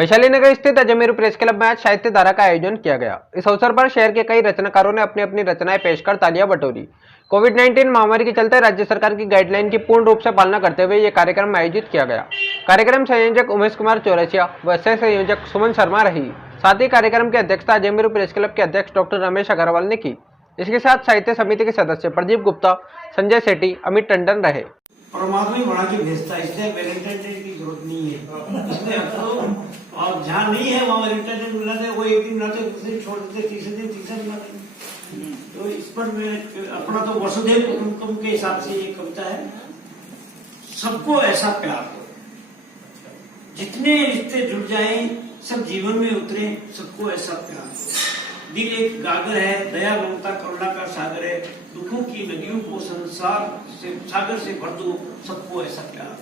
वैशाली नगर स्थित Ajmer press club में आज साहित्य धारा का आयोजन किया गया। इस अवसर पर शहर के कई रचनाकारों ने अपनी अपनी रचनाएं पेश कर तालियां बटोरी। कोविड-19 महामारी के चलते राज्य सरकार की गाइडलाइन की पूर्ण रूप से पालना करते हुए ये कार्यक्रम आयोजित किया गया। कार्यक्रम संयोजक उमेश कुमार चौरसिया व सह संयोजक सुमन शर्मा रही। साथ ही कार्यक्रम की अध्यक्षता अजमेर प्रेस क्लब के अध्यक्ष डॉक्टर रमेश अग्रवाल ने की। इसके साथ साहित्य समिति के सदस्य प्रदीप गुप्ता, संजय सेठी, अमित टंडन रहे। परमात्मा ही बना के भेजता है, इसलिए वैलेंटाइन डे की जरूरत नहीं है। इसलिए तो और जहाँ नहीं है वहाँ वैलेंटाइन डे मिलाते, वो एक दिन मिलाते, दूसरे छोड़ देते, तीसरे दिन तीसरा मिलाते। तो इस पर मैं अपना तो वसुधैव कुटुंबकम के हिसाब से ये कविता है। सबको ऐसा प्यार हो, जितने रिश्ते जुड़ जाए, सब जीवन में उतरे, सबको ऐसा प्यार हो। दिल एक गागर है, दया ममता करुणा का सागर है, दुखों की नदियों को सागर से भर दो, सबको ऐसा प्यार हो।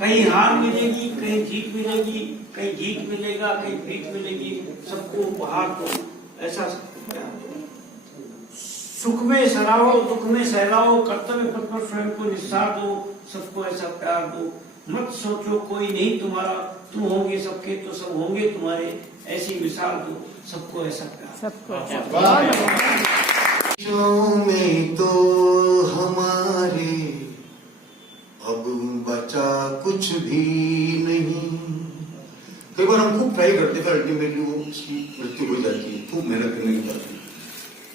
कहीं हार मिलेगी, कहीं जीत मिलेगी, कहीं जीत मिलेगा, कहीं पीठ मिलेगी, सबको उपहार दो, ऐसा सबको प्यार दो। सुख में सराहो, दुख में सहलाओ, कर्तव्य पथ पर स्वयं को निस्सार दो, सबको ऐसा प्यार दो। मत सोचो कोई नहीं तुम्हारा, तुम होंगे सबके तो सब होंगे तुम्हारे, ऐसी मिसाल दो, सबको ऐसा प्यार। में तो हमारे अब बचा कुछ भी नहीं। कई बार हम खूब ट्राई करते हैं, अल्टीमेटली वो उसकी मृत्यु हो जाती है, खूब मेहनत करने की जाती है।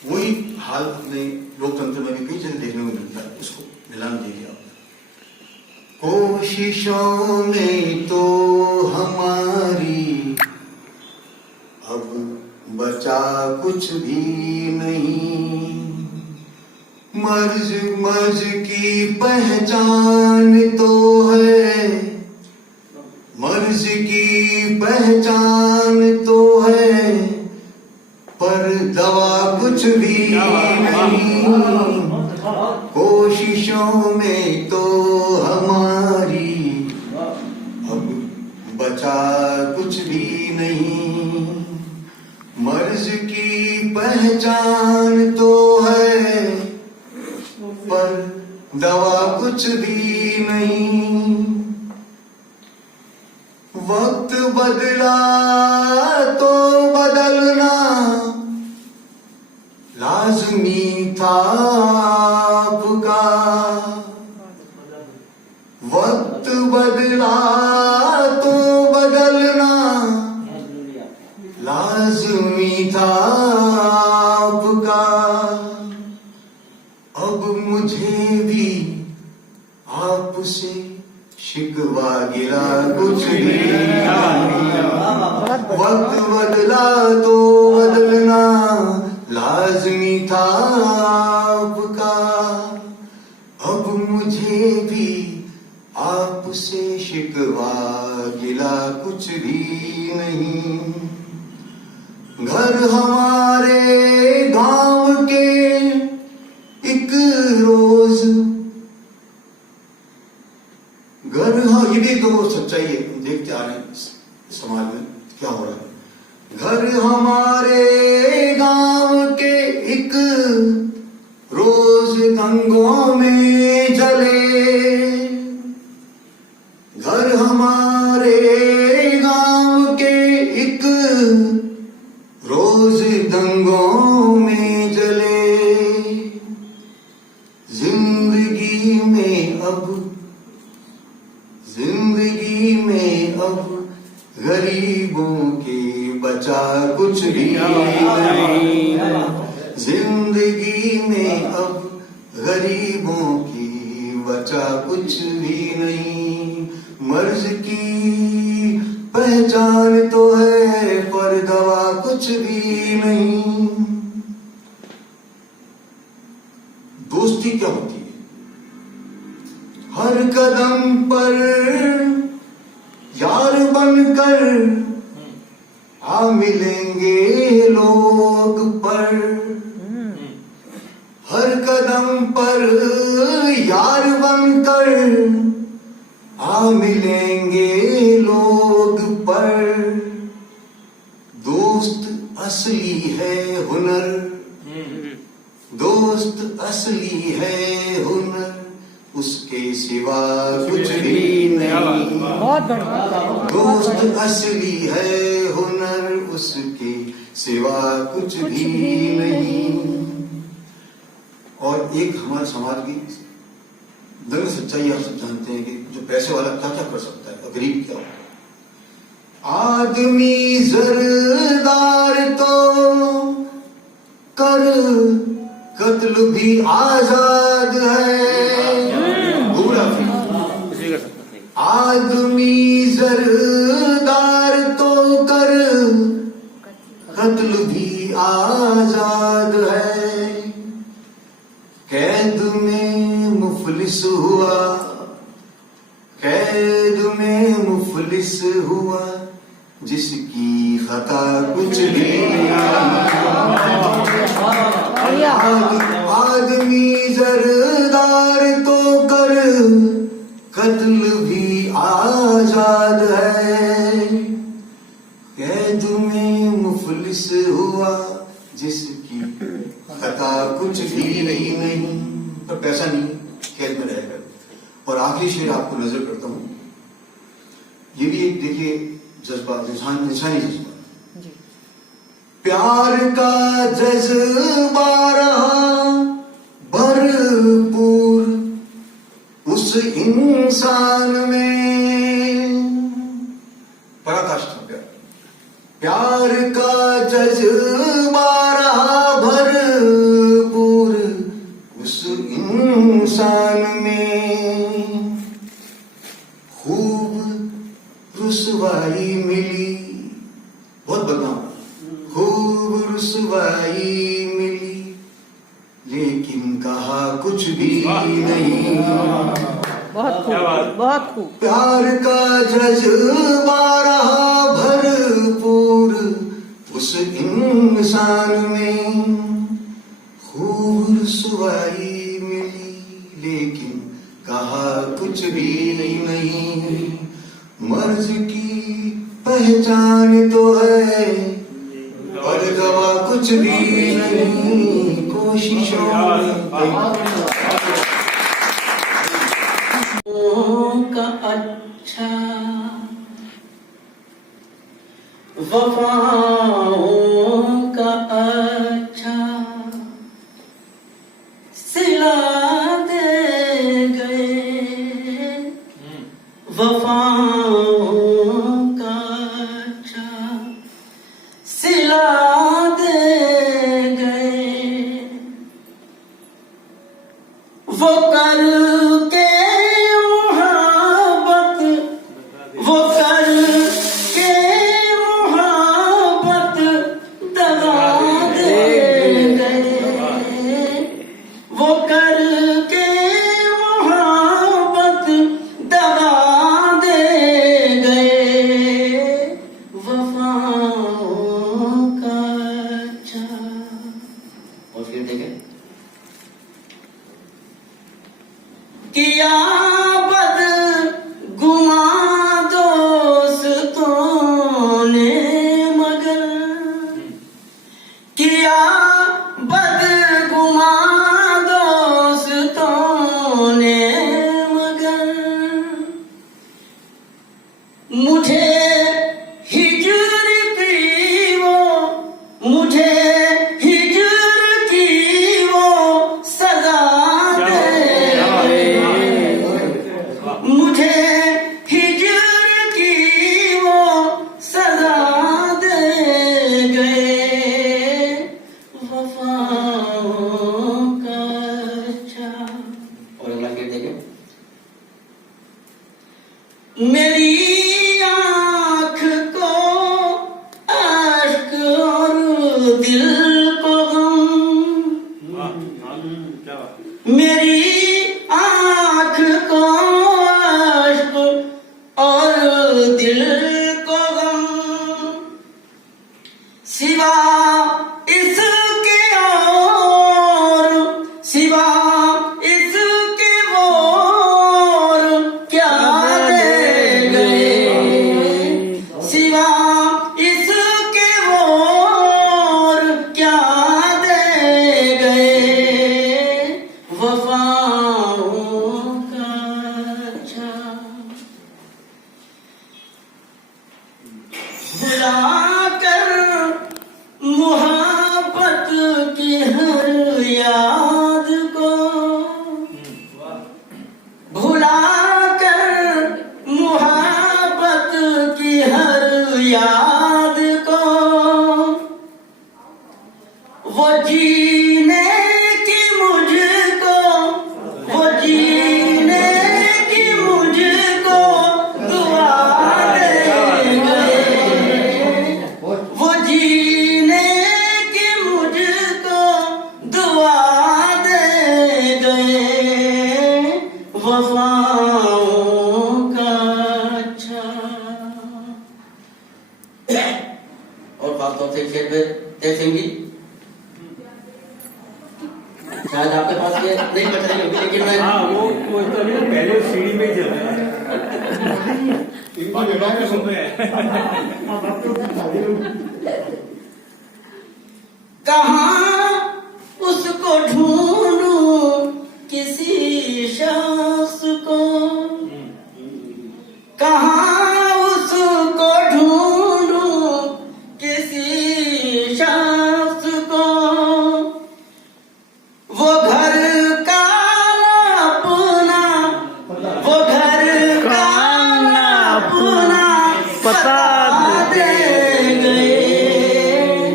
वही हाल अपने लोकतंत्र में भी कई जगह देखने को मिलता है। उसको मिलान देखिए आप। कोशिशों में तो हमारी अब बचा कुछ भी नहीं। मर्ज मर्ज की पहचान तो है, मर्ज की पहचान तो है, पर दवा कुछ भी नहीं। कोशिशों में तो हमारी अब बचा कुछ भी नहीं। मर्ज की पहचान तो है, पर दवा कुछ भी नहीं। वक्त बदला तो बदलना लाजमी था आपका। वक्त बदला तो बदलना लाजमी था आपका। अब मुझे भी आपसे शिकवा गिरा कुछ भी। वक्त बदला तो बदलना लाजमी था आपका। अब मुझे भी आपसे शिकवा गिला कुछ भी नहीं। घर हमारे गांव के एक रोज, घर ये भी एक तो सच्चाई है, देखते आ रहे हैं समाज में क्या हो रहा है। घर हमारे गांव के एक रोज दंगों में जले। घर हमारे गांव के एक रोज दंगों में जले। जिंदगी में अब गरीबों के बचा कुछ भी नहीं। जिंदगी में अब गरीबों की बचा कुछ भी नहीं। मर्ज की पहचान तो है, पर दवा कुछ भी नहीं। दोस्ती क्या होती है? हर कदम पर यार बनकर आ मिलेंगे लोग पर। हर कदम पर यार बनकर आ मिलेंगे लोग पर। दोस्त असली है हुनर, दोस्त असली है हुनर, उसके सिवा कुछ भी नहीं। दोस्त असली है हुनर उसके सिवा कुछ भी नहीं। और एक हमारे समाज की दंग सच्चाई आप सब जानते हैं कि जो पैसे वाला क्या क्या कर सकता है, गरीब क्या होता है। आदमी जरदार तो कर कत्ल भी आजाद है। पूरा आदमी जरदार तो कर कत्ल भी आजाद है। कैद में मुफलिस हुआ, कैद में मुफलिस हुआ जिसकी खता कुछ भी नहीं। आदमी जरदार तो कर कत्ल भी आजाद है। कैद में मुफलिस हुआ जिसकी खता कुछ भी नहीं। पर पैसा नहीं, कैद में रहेगा। और आखिरी शेर आपको नजर करता हूं, ये भी एक देखिए जज्बा, इंसानी जज्बा। प्यार का जज्बा रहा भरपूर उस इंसान में। पराकाष्ठा प्यार, प्यार का जज्बा रहा भरपूर उस इंसान में। खूब रुसवाई मिली, बहुत बदनाम, खूब रुसवाई मिली लेकिन कहा कुछ भी नहीं। बहुत खूब, बहुत खूब। प्यार का जज्बा रहा भरपूर उस इंसान में। खूब रुसवाई मिली लेकिन कहा कुछ भी नहीं। मर्ज की पहचान तो है और गवा कुछ भी नहीं। कोशिशों का अच्छा वफाओं का अच्छा सिला दे गए। वफाओं का अच्छा सिला दे गए। वो करके मोहब्बत, वो करके मोहब्बत दगा दे गए। वो करके मोहब्बत दगा दे गए। वफाओं का अच्छा। और फिर देखें, किया बद गुमा दोस्तों ने मगर, किया बद गुमा दोस्तों ने मगर। मुझे हिजर की वो, मुझे हिजर की वो सजा दे। मुझे हिजर की वो सजा दे गए। वफाओं का अच्छा। और अगला शेर देखें, मेरी आँख को अश्क और दिल को गम। मेरी आँख को अश्क और दिल को गम। सिवा इसके और, सिवा इसके और क्या दे गए। सिवा इसके और क्या वो जीने की मुझको, वो जीने की मुझको दुआ दे गए, वो जीने की मुझको दुआ दे गए, वफाओं का अच्छा। और खासतौर से शेर पे तेज सिंह जी, शायद आपके पास ये नहीं बच रही होगी, लेकिन मैं हाँ वो तो नहीं, पहले सीढ़ी में ही चल रहा है। बाकी लोग भी सुन रहे हैं। कहाँ उसको ढूंढूं किसी शख्स को, कहाँ उसको ढूंढूं किसी शख्स को, वो घर का ना अपना, वो घर का ना अपना पता दे गए,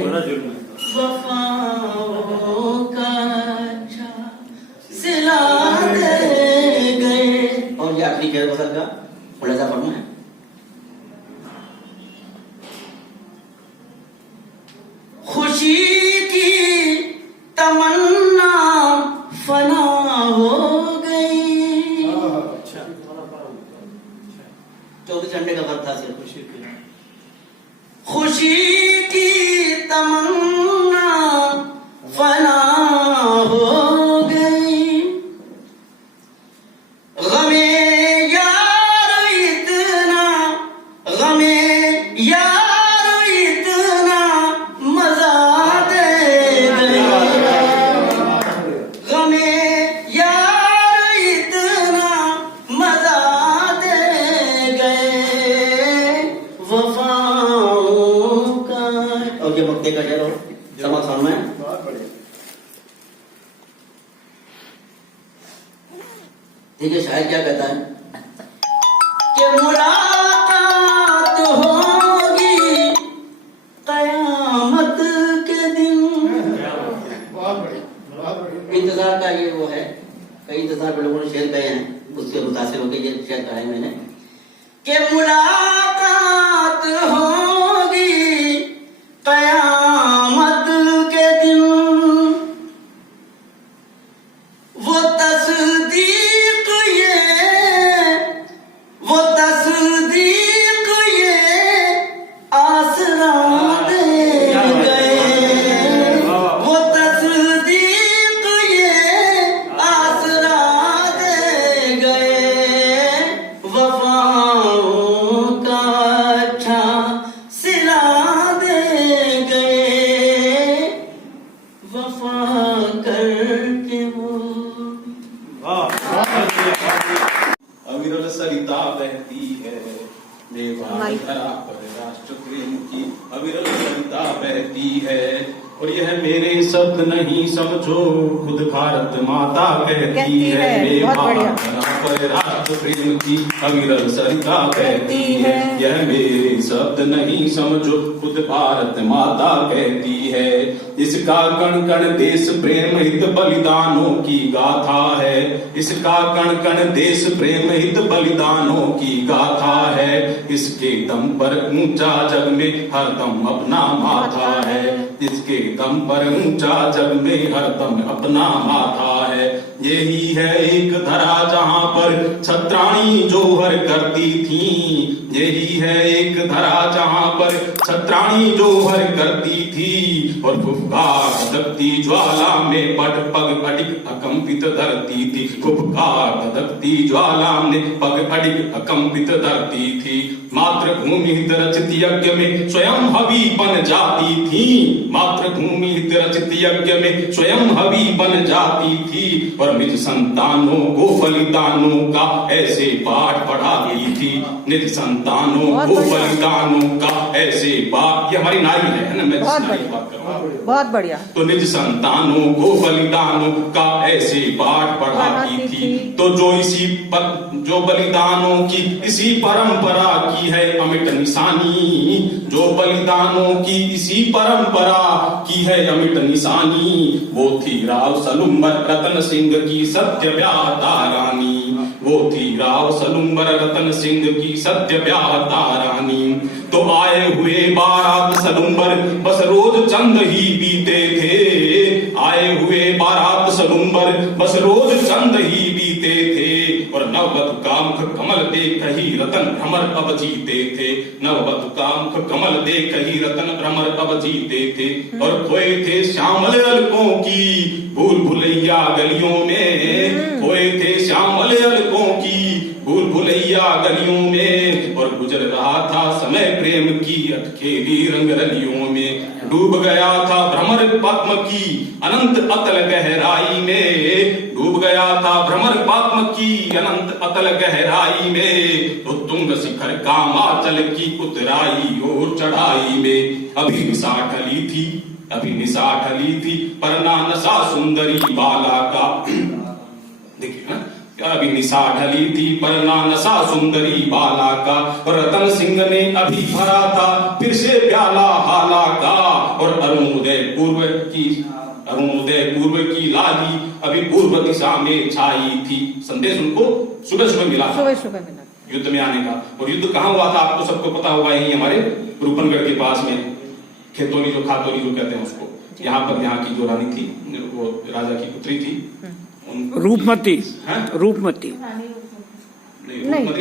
बड़ा जुर्म है। वफाओं का अच्छा सिला दे गए। और ये आखिरी शेर बसर का मुलाजा फरमाएं। खुशी की तमन्ना फना हो गई। 24 घंटे का वक्त था सिर्फ। खुशी की तमन्ना फना हो गई, गमे यार इतना, गमे यार इतना मजा दे गए, गमे यार इतना मजा दे गए, वफाओं का। और ये मक्के का शेर हो समझ में। ठीक है, शायद क्या कहता है कि मुलाकात होगी कयामत के दिन। इंतजार का ये वो है, कई इंतजार पे लोगों ने शेर कहे हैं, उससे मुतासिर होकर ये शेर कहा है मैंने कि मुलाकात होगी कयामत के दिन, वो तस्दीक ये, वो तस्दीक ये आसरा दे गए, वो तस्दीक ये आसरा दे गए, वफाओं का अच्छा सिला दे गए, वफा करके वो। अविरल सरिता बहती है मेवाड़ धरा पर राष्ट्र प्रेम की, अविरल सरिता बहती है। और यह मेरे शब्द नहीं समझो, खुद भारत माता कहती है, मेवाड़ धरा पर राष्ट्र प्रेम की, अविरल सरिता बहती है। यह मेरे शब्द नहीं समझो, खुद भारत माता कहती है। इसका कण कण देश प्रेम हित बलिदानों की गाथा है, इसका कण कण देश प्रेम हित बलिदानों की गाथा है। इसके दम पर ऊंचा जग में हरदम अपना माथा है, इसके दम पर ऊंचा जग में हरदम अपना माथा है। यही है एक धरा जहां पर छत्राणी जोहर करती थी, यही है एक धरा जहां पर छत्राणी जोहर करती थी। और फुफकार धधकती ज्वाला में पग अडिग अकंपित धरती थी, फुफकार धधकती ज्वाला में पग अडिग अकंपित धरती थी। मातृभूमि हित रचित यज्ञ में स्वयं हवि बन जाती थी, मातृभूमि हित रचित यज्ञ में स्वयं हवि बन जाती थी। और निज संतानों को बलिदानों का ऐसे पाठ पढ़ाती थी, निज संतानों को बलिदानों का ऐसे पाठ। ये हमारी नारी है ना, मैं जिस नारी की बात कर रहा हूं। बहुत बढ़िया। तो निज संतानों को बलिदानों का ऐसे पाठ पढ़ाती थी। तो जो बलिदानों की इसी परंपरा की है अमिट निशानी, जो बलिदानों की इसी परंपरा की है अमिट निशानी, वो थी राव सलुम्बर रतन सिंह की सत्य व्याहता रानी, वो थी राव सलुम्बर रतन सिंह की सत्य व्याहता रानी। तो आए हुए बारात सलुम्बर बस रोज चंद ही बीते थे, आए हुए बारात सलुम्बर बस रोज चंद ही बीते थे, और नववधु का मुख कमल देख ही रतन भ्रमर अब जीते थे, नववधु का मुख कमल देख ही रतन भ्रमर अब जीते थे। और खोए थे श्यामल अलकों की भूल भुलैया गलियों में, खोए थे श्यामल अलकों की भूल भुलैया गलियों में, और गुजर रहा था समय प्रेम की अटखेली रंग रलियों में, डूब गया था भ्रमर पद्म की अनंत अतल गहराई में, डूब गया था भ्रमर पद्म की अनंत अतल गहराई में, तो तुंग शिखर कामाचल की उतराई और चढ़ाई में, अभी निशा ढली थी, अभी निशा ढली थी पर ना नशा सुंदरी बाला का, देखिए ना, अभी निशा ढली थी पर ना नशा सुंदरी बाला का, और रतन सिंह ने अभी भरा था फिर से प्याला हाला का, और अरुणोदय पूर्व की लाली अभी पूर्व दिशा में छाई थी। संदेश उनको सुबह सुबह मिला था, सुबह मिला युद्ध में आने का। और युद्ध कहाँ हुआ था आपको सबको पता होगा, यही हमारे रूपनगढ़ के पास में, खेतोली जो खातोली जो कहते हैं उसको, यहाँ पर यहाँ की जो रानी थी वो राजा की पुत्री थी, रूपमती, रूपमती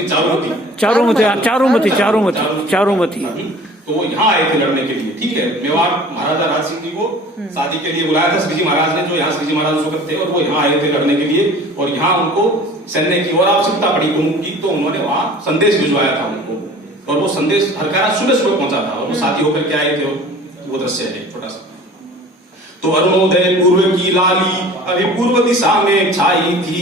चारुमती। तो वो यहाँ आए थे लड़ने के लिए, ठीक है। मेवाड़ महाराजा राज सिंह जी को शादी के लिए बुलाया था श्रीजी महाराज ने, जो यहाँ श्रीजी महाराज उस वक्त थे, और वो यहाँ आए थे लड़ने के लिए, और यहाँ उनको सैन्य की और आवश्यकता पड़ी प्रमुख की, तो उन्होंने वहां संदेश भिजवाया था उनको, और वो संदेश हरकारा सुबह सुबह पहुंचा था, और वो शादी होकर के आए थे, वो दृश्य है छोटा सा। तो अरुणोदय पूर्व की लाली अभी पूर्व दिशा में छाई थी,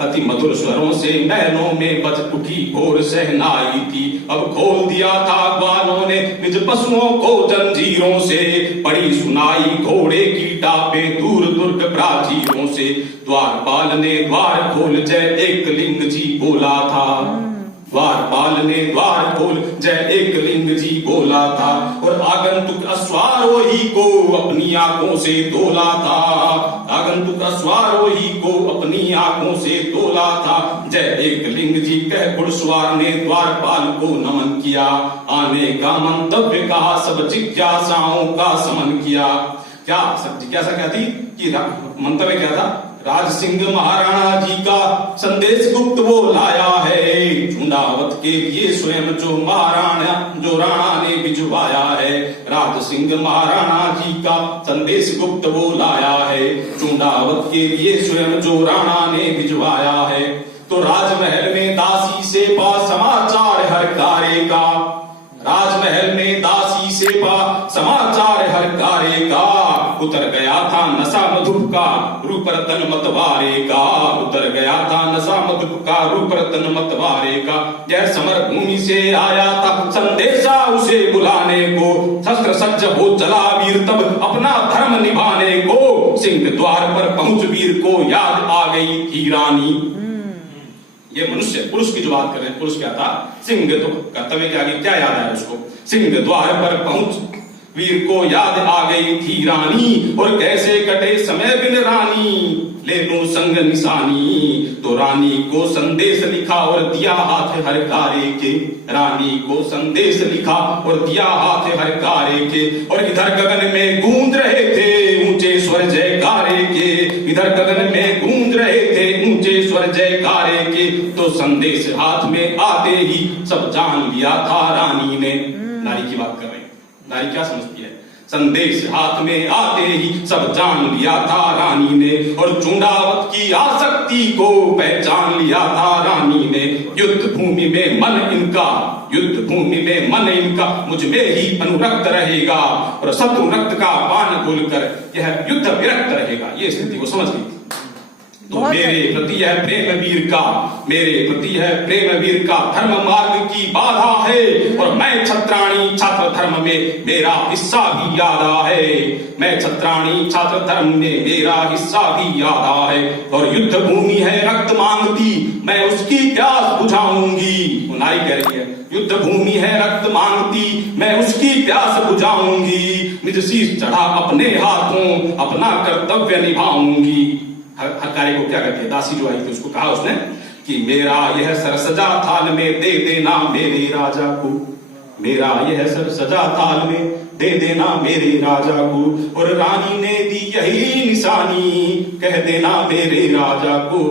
अति मधुर स्वरों से नैनों में बज उठी घोर सहनाई थी। अब खोल दिया था ग्वालों ने निज पशुओं को जंजीरों से, पड़ी सुनाई घोड़े की टापे दूर दुर्ग प्राचीरों से, द्वारपाल ने द्वार खोल जय एक लिंग जी बोला था, द्वारपाल ने द्वार खोल जय एक लिंग जी बोला था, और आगंतुक अश्वारोही को अपनी आंखों से तोला था, आगंतुक अश्वारोही को अपनी आंखों से तोला था, जय एक लिंग जी कह घुड़सवार ने द्वारपाल को नमन किया, आने का मंतव्य कहा सब जिज्ञासाओं का समन किया। क्या जिज्ञासा क्या थी कि मंतव्य क्या था, राज सिंह महाराणा जी का संदेश गुप्त वो लाया है, चुनावत के लिए स्वयं जो राणा ने भिजवाया है, राज सिंह महाराणा जी का संदेश गुप्त वो लाया है, चुनावत के लिए स्वयं जो राणा ने भिजवाया है। तो राजमहल में दासी से पा समाचार हर कार्य का, राजमहल में दासी से पा समाचार हर कार्य का, उतर गया था नशा मधुप का रूप रतन मतवारे का, उतर गया था नशा मधुप का रूप रतन मतवारे का, जय समर भूमि से आया था संदेशा उसे बुलाने को, शस्त्र सज्ज हो चला वीर तब अपना धर्म निभाने को, सिंह द्वार पर पहुंच वीर को याद आ गई थी रानी। ये मनुष्य पुरुष की जो बात कर रहे हैं, पुरुष क्या था, सिंह, तो कर्तव्य के आगे क्या याद आया उसको, सिंह द्वार पर पहुंच वीर को याद आ गई थी रानी, और कैसे कटे समय बिन रानी ले लूं संग निशानी, तो रानी को संदेश लिखा और दिया हाथ हर कार्य के, रानी को संदेश लिखा और दिया हाथ हर कार्य के, और इधर गगन में गूंज रहे थे ऊंचे स्वर जयकारे के, इधर गगन में गूंज रहे थे ऊंचे स्वर जयकारे के, तो संदेश हाथ में आते ही सब जान लिया था रानी ने। नारी की बात कर रहे हैं, नारी क्या समझती है, संदेश हाथ में आते ही सब जान लिया था रानी ने, और चुनावत की आसक्ति को पहचान लिया था रानी ने, युद्ध भूमि में मन इनका, युद्ध भूमि में मन इनका मुझ में ही अनुरक्त रहेगा, और शत्रु रक्त का पान घोलकर यह युद्ध विरक्त रहेगा। ये स्थिति वो समझ गई थी, तो मेरे प्रति है प्रेम वीर का, मेरे प्रति है प्रेम वीर का धर्म मार्ग की बाधा है। और मैं छत्राणी छात्र धर्म में मेरा हिस्सा भी यादा है, मैं छत्राणी छात्र धर्म में मेरा हिस्सा भी यादा है। और युद्ध भूमि है रक्त मांगती, मैं उसकी प्यास बुझाऊंगी। नाई कह रही है युद्ध भूमि है रक्त मांगती, मैं उसकी प्यास बुझाऊंगी। निज शीश चढ़ा अपने हाथों अपना कर्तव्य निभाऊंगी। हर कार्य को क्या करती है, दासी जो आई थी उसको कहा उसने कि मेरा यह सर सजा थाल में दे देना मेरे राजा को, मेरा यह सर सजा थाल में दे देना मेरे राजा को। और रानी ने दी यही निशानी, कह देना मेरे राजा को,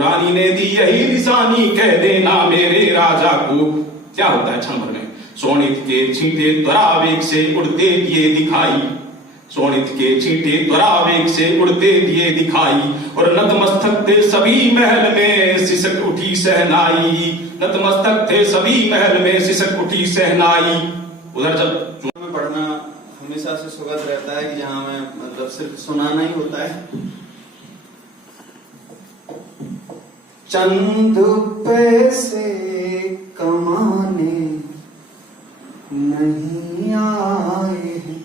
रानी ने दी यही निशानी, कह देना मेरे राजा को। क्या होता है क्षण भर में, सोनित के छींटे त्वरावेग से उड़ते दिए दिखाई, सोनित के छींटे त्वरावेग से उड़ते दिए दिखाई। और नतमस्तक थे सभी महल में सिसक उठी सहनाई, नतमस्तक थे सभी महल में सिसक उठी सहनाई। उधर जब में पढ़ना हमेशा से स्वागत रहता है कि जहाँ में मतलब सिर्फ सुनाना ही होता है। चंद पैसे कमाने नहीं आए हैं,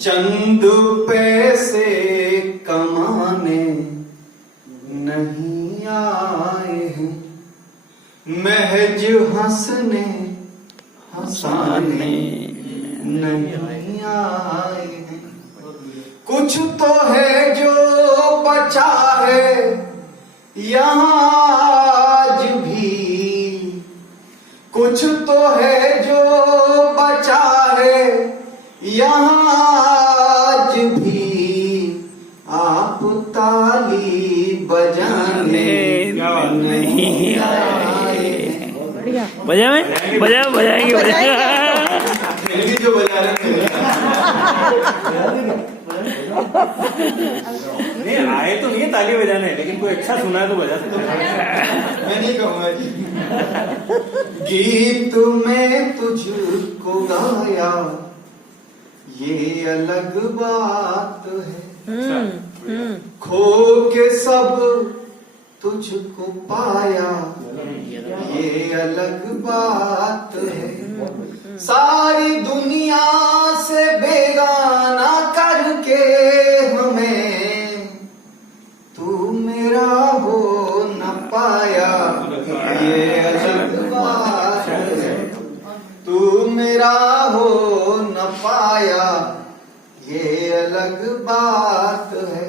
चंद पैसे कमाने नहीं आए हैं, महज हंसने हंसाने नहीं आए हैं। कुछ तो है जो बचा है यहाँ आज भी, कुछ तो है जो बचा है यहाँ आज भी। आप ताली बजाने नहीं आए। बजाएंगे जो बजा रहे नहीं आए तो नहीं ताली बजाने, लेकिन कोई अच्छा सुना है तो बजा सकते हैं। मैं नहीं कहूंगा जी। गीत में तुझको गाया ये अलग बात है, खो के सब तुझको पाया ये अलग बात है। सारी दुनिया से बेगाना करके हमें तू मेरा हो न पाया ये अलग बात है, तू मेरा हो न पाया ये अलग बात है।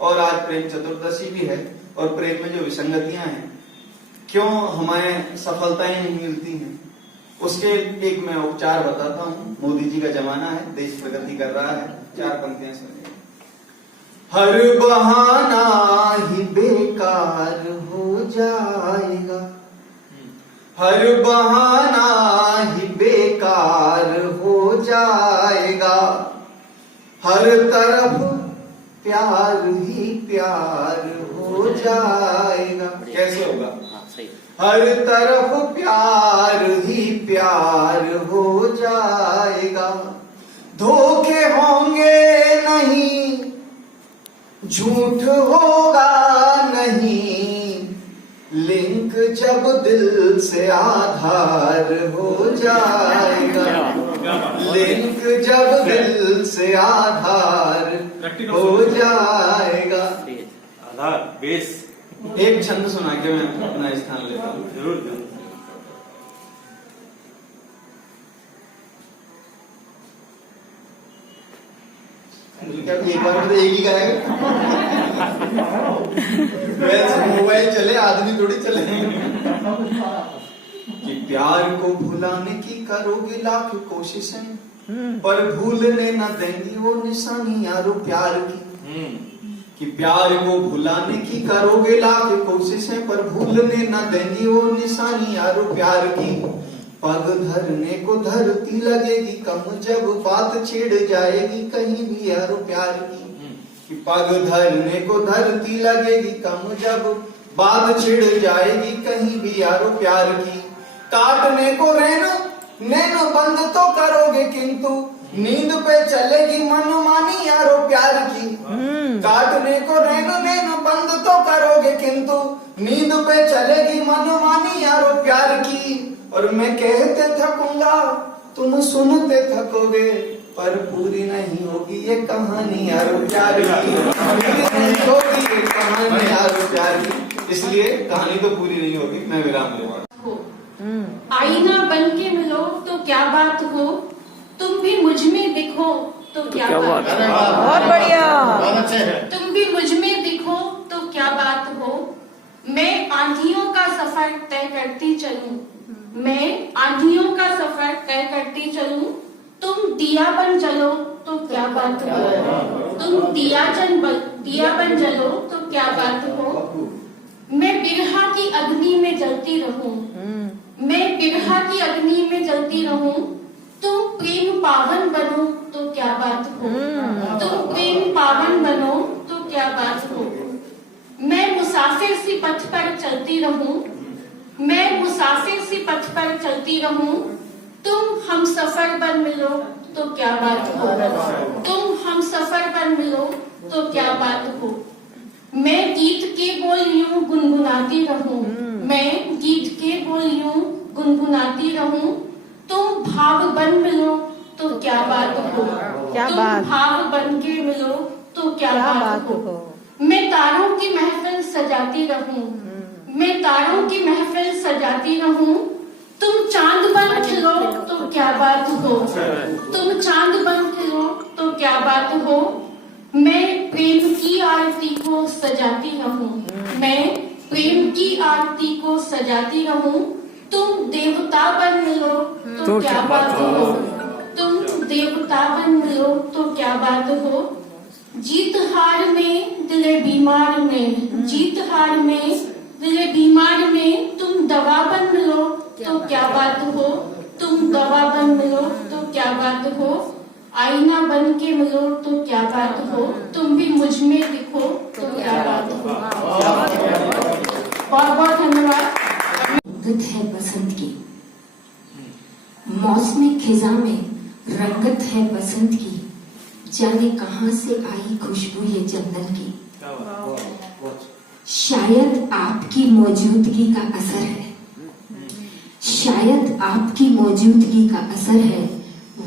और आज प्रेम चतुर्दशी भी है, और प्रेम में जो विसंगतियां हैं, क्यों हमें सफलताएं नहीं मिलती हैं, उसके एक मैं उपचार बताता हूँ। मोदी जी का जमाना है, देश प्रगति कर रहा है। 4 पंक्तियां सुनिए। हर बहाना ही बेकार हो जाएगा, हर बहाना ही बेकार हो जाएगा, हर तरफ प्यार ही प्यार हो जाएगा। कैसे होगा? हर तरफ प्यार ही प्यार हो जाएगा, धोखे होंगे नहीं, झूठ होगा नहीं, लिंक जब दिल से आधार हो जाएगा, लिंक जब दिल से आधार हो जाएगा। आधार बेस। एक छंद सुना के मैं अपना स्थान लेता हूँ। जरूर। क्या एक बार में एक ही गाएगा? मोबाइल चले आदमी थोड़ी चले। कि प्यार को भुलाने की करोगे लाख कोशिशें, पर भूलने न देंगी वो निशानी यारो प्यार की। कि प्यार को भुलाने की करोगे लाख कोशिशें, पर भूलने न देंगी वो निशानी यारो प्यार की। पग धरने को धरती लगेगी कम, जब बात छिड़ जाएगी कहीं भी यारो प्यार की। कि पग धरने को धरती लगेगी कम, जब बात छिड़ जाएगी कहीं भी यारो प्यार की। काटने को नैनो बंद तो करोगे, किंतु नींद पे चलेगी मनमानी यारो प्यार की। काटने को नैनो पे चलेगी मनमानी यारो प्यार की, और मैं कहते थकूंगा तुम सुनते थकोगे, पर पूरी नहीं होगी ये कहानी यारो प्यार की, पूरी नहीं होगी ये कहानी यारो प्यार की। इसलिए कहानी तो पूरी नहीं होगी, मैं विराम लूंगा। आईना बन के मिलो तो क्या बात हो, तुम भी मुझ में दिखो तो क्या बात हो, बहुत बढ़िया। तुम भी मुझ में दिखो तो क्या बात हो, मैं आंधियों का सफर तय करती चलूं, मैं आंधियों का सफर तय करती चलूं, तुम दिया बन जलो तो क्या बात हो, तुम दिया बन जलो तो क्या बात हो, मैं बिरहा की अग्नि में जलती रहूं, मैं बिरहा की अग्नि में जलती रहूं, तुम प्रेम पावन बनो तो क्या बात हो, तुम प्रेम पावन बनो तो क्या बात हो, मैं मुसाफिर सी पथ पर चलती रहूं, मैं मुसाफिर सी पथ पर चलती रहूं, तुम हम सफर बन मिलो तो क्या बात हो, तुम हम सफर बन मिलो तो क्या बात हो, मैं गीत के बोल यूं गुनगुनाती रहूं, मैं गीत के बोल यूं गुनगुनाती रहूं, तुम भाव बन मिलो तो क्या बात हो, क्या तुम बात। भाव बन के मिलो तो क्या बात हो, मैं तारों की महफिल सजाती रहूं, मैं तारों की महफिल सजाती रहूं, तुम चांद बन खिलो तो क्या बात हो, तुम चांद बन खिलो तो क्या बात हो, मैं प्रेम की आरती को सजाती रहूं, मैं प्रेम की आरती को सजाती रहूं, तुम देवता बन मिलो तो क्या बात हो, तुम देवता बन मिलो तो क्या बात हो, जीत हार में दिले बीमार में, जीत हार में दिले बीमार में, तुम दवा बन मिलो तो क्या बात हो, तुम दवा बन मिलो तो क्या बात हो, आईना बन के मिलो तो क्या बात हो, तुम भी मुझ में दिखो तो क्या बात हो। बहुत बहुत धन्यवाद। रंगत है बसंत की, मौसमी खिजा में रंगत है बसंत की, जाने कहां से आई खुशबू ये चंदन की, शायद आपकी मौजूदगी का असर है, शायद आपकी मौजूदगी का असर है,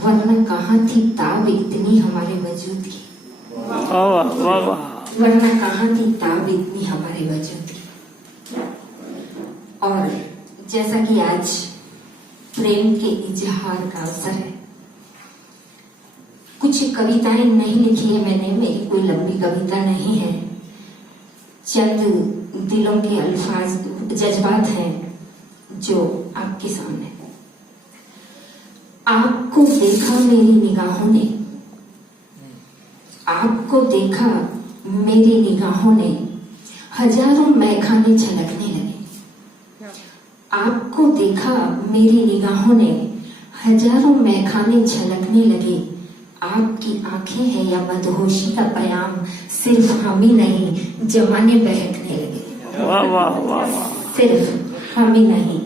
वरना कहाँ थी ताब इतनी हमारे वजूद की, वरना कहाँ थी ताब इतनी हमारे वजूद की। और जैसा कि आज प्रेम के इजहार का अवसर है, कुछ कविताएं नहीं लिखी है मैंने, मेरी कोई लंबी कविता नहीं है, चंद दिलों के अल्फाज जज्बात हैं जो आपके सामने। आपको देखा मेरी निगाहों ने, आपको देखा मेरी निगाहों ने, हजारों मैखाने छलकने लगे, आपको देखा मेरी निगाहों ने, हजारों मैखाने छलकने लगे, आपकी आंखें हैं या मदहोशी का पयाम, सिर्फ हम ही नहीं जमाने बहकने लगे, वाह वाह वाह वाह। सिर्फ हम ही नहीं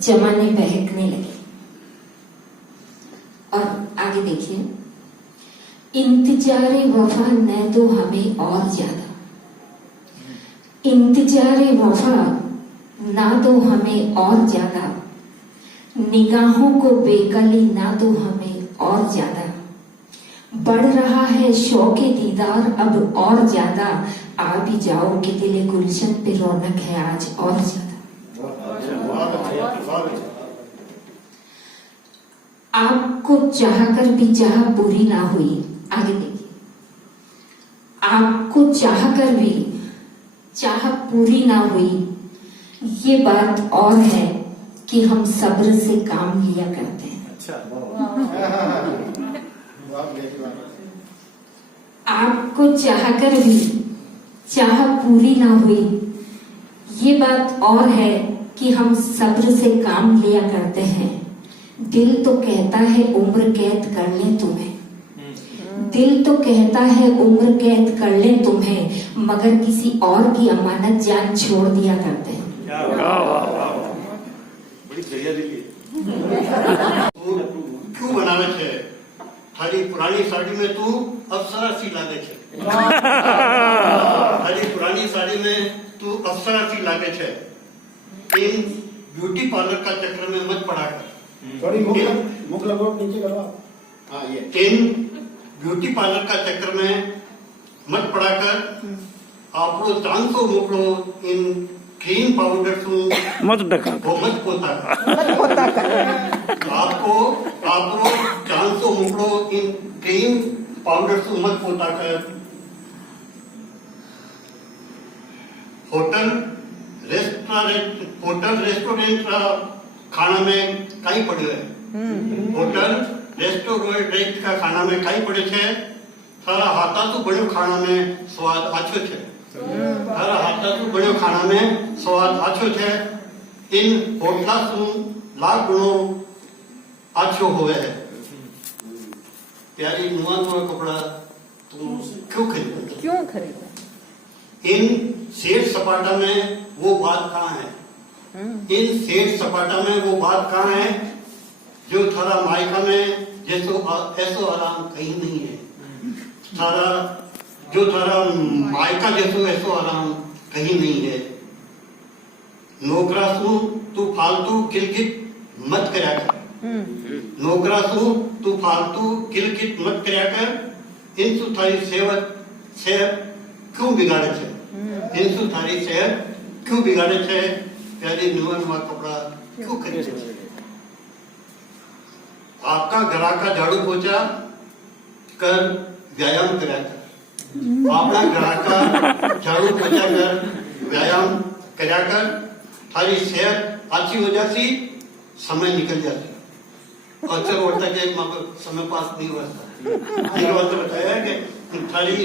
जमाने बहकने लगे। और आगे देखिए, इंतजारे वफा न दो हमें और ज्यादा, इंतजारे वफा ना दो हमें और ज्यादा, निगाहों को बेकली ना दो हमें और ज्यादा, बढ़ रहा है शौके दीदार अब और ज्यादा, आ भी जाओ कि दिले गुलशन पे रौनक है आज और ज्यादा। आपको चाहकर भी चाह पूरी ना हुई, आगे देखिए, आपको चाहकर भी चाह पूरी ना हुई, ये बात और है कि हम सब्र से काम लिया करते हैं। आपको चाहकर भी चाह पूरी ना हुई, ये बात और है कि हम सब्र से काम लिया करते हैं। दिल तो कहता है उम्र कैद कर ले तुम्हें, दिल तो कहता है उम्र कैद कर ले तुम्हें, मगर किसी और की अमानत जान छोड़ दिया करते हैं। क्यों बनावे छे? थारी पुरानी साड़ी में तू अप्सरा सी लागे छे। थारी पुरानी फलानी साड़ी में तू अप्सरा सी लागे छे। इन ब्यूटी पार्लर का चक्कर में मत पड़ा कर। थोड़ी मुख लगो नीचे करो। हाँ, ये इन ब्यूटी पार्लर का चक्कर में मत पड़ा कर। आपको चांसो मोकलो इन क्रीम पाउडर सु मत डका वो मत पोता कर। आपको चांसो मोकलो इन क्रीम पाउडर सु मत पोता कर। होटल रेस्टोरेंट खाना में कई पड़े है। होटल रेस्टोरेंट का खाना में कई पड़े छे। तारा हाथा तो बड़ो खाना में स्वाद आछो छे। तारा हाथा तो बड़ो खाना में स्वाद आछो छे। इन होटला सु लाख गुणो आछो होवे है। प्यारी नुआ कपड़ा तुम क्यों खरीदो? इन सेठ सपाटा में वो बात कहाँ है? इन सेठ सपाटा में वो बात कहाँ है जो थारा मायका में जैसो ऐसो आराम कहीं नहीं है। थारा मायका जैसो ऐसो आराम कहीं नहीं है। नौकरा सु तू फालतू किलकित मत करया कर। नौकरा सु तू फालतू किलकित मत करया कर। इन सु थारी सेहत क्यों बिगाड़े छे? इन सु थारी सेहत क्यों बिगाड़े छे? प्यारी नुआ कपड़ा क्यों खरीदे छे? आपका घरा का झाड़ू पोछा कर व्यायाम करया कर। अपना घरा का झाड़ू पोछा कर व्यायाम करया कर। थारी सेहत अच्छी हो जाती, समय निकल जाती। अक्सर होता है कि समय पास नहीं होता। ये बात बताया कि थारी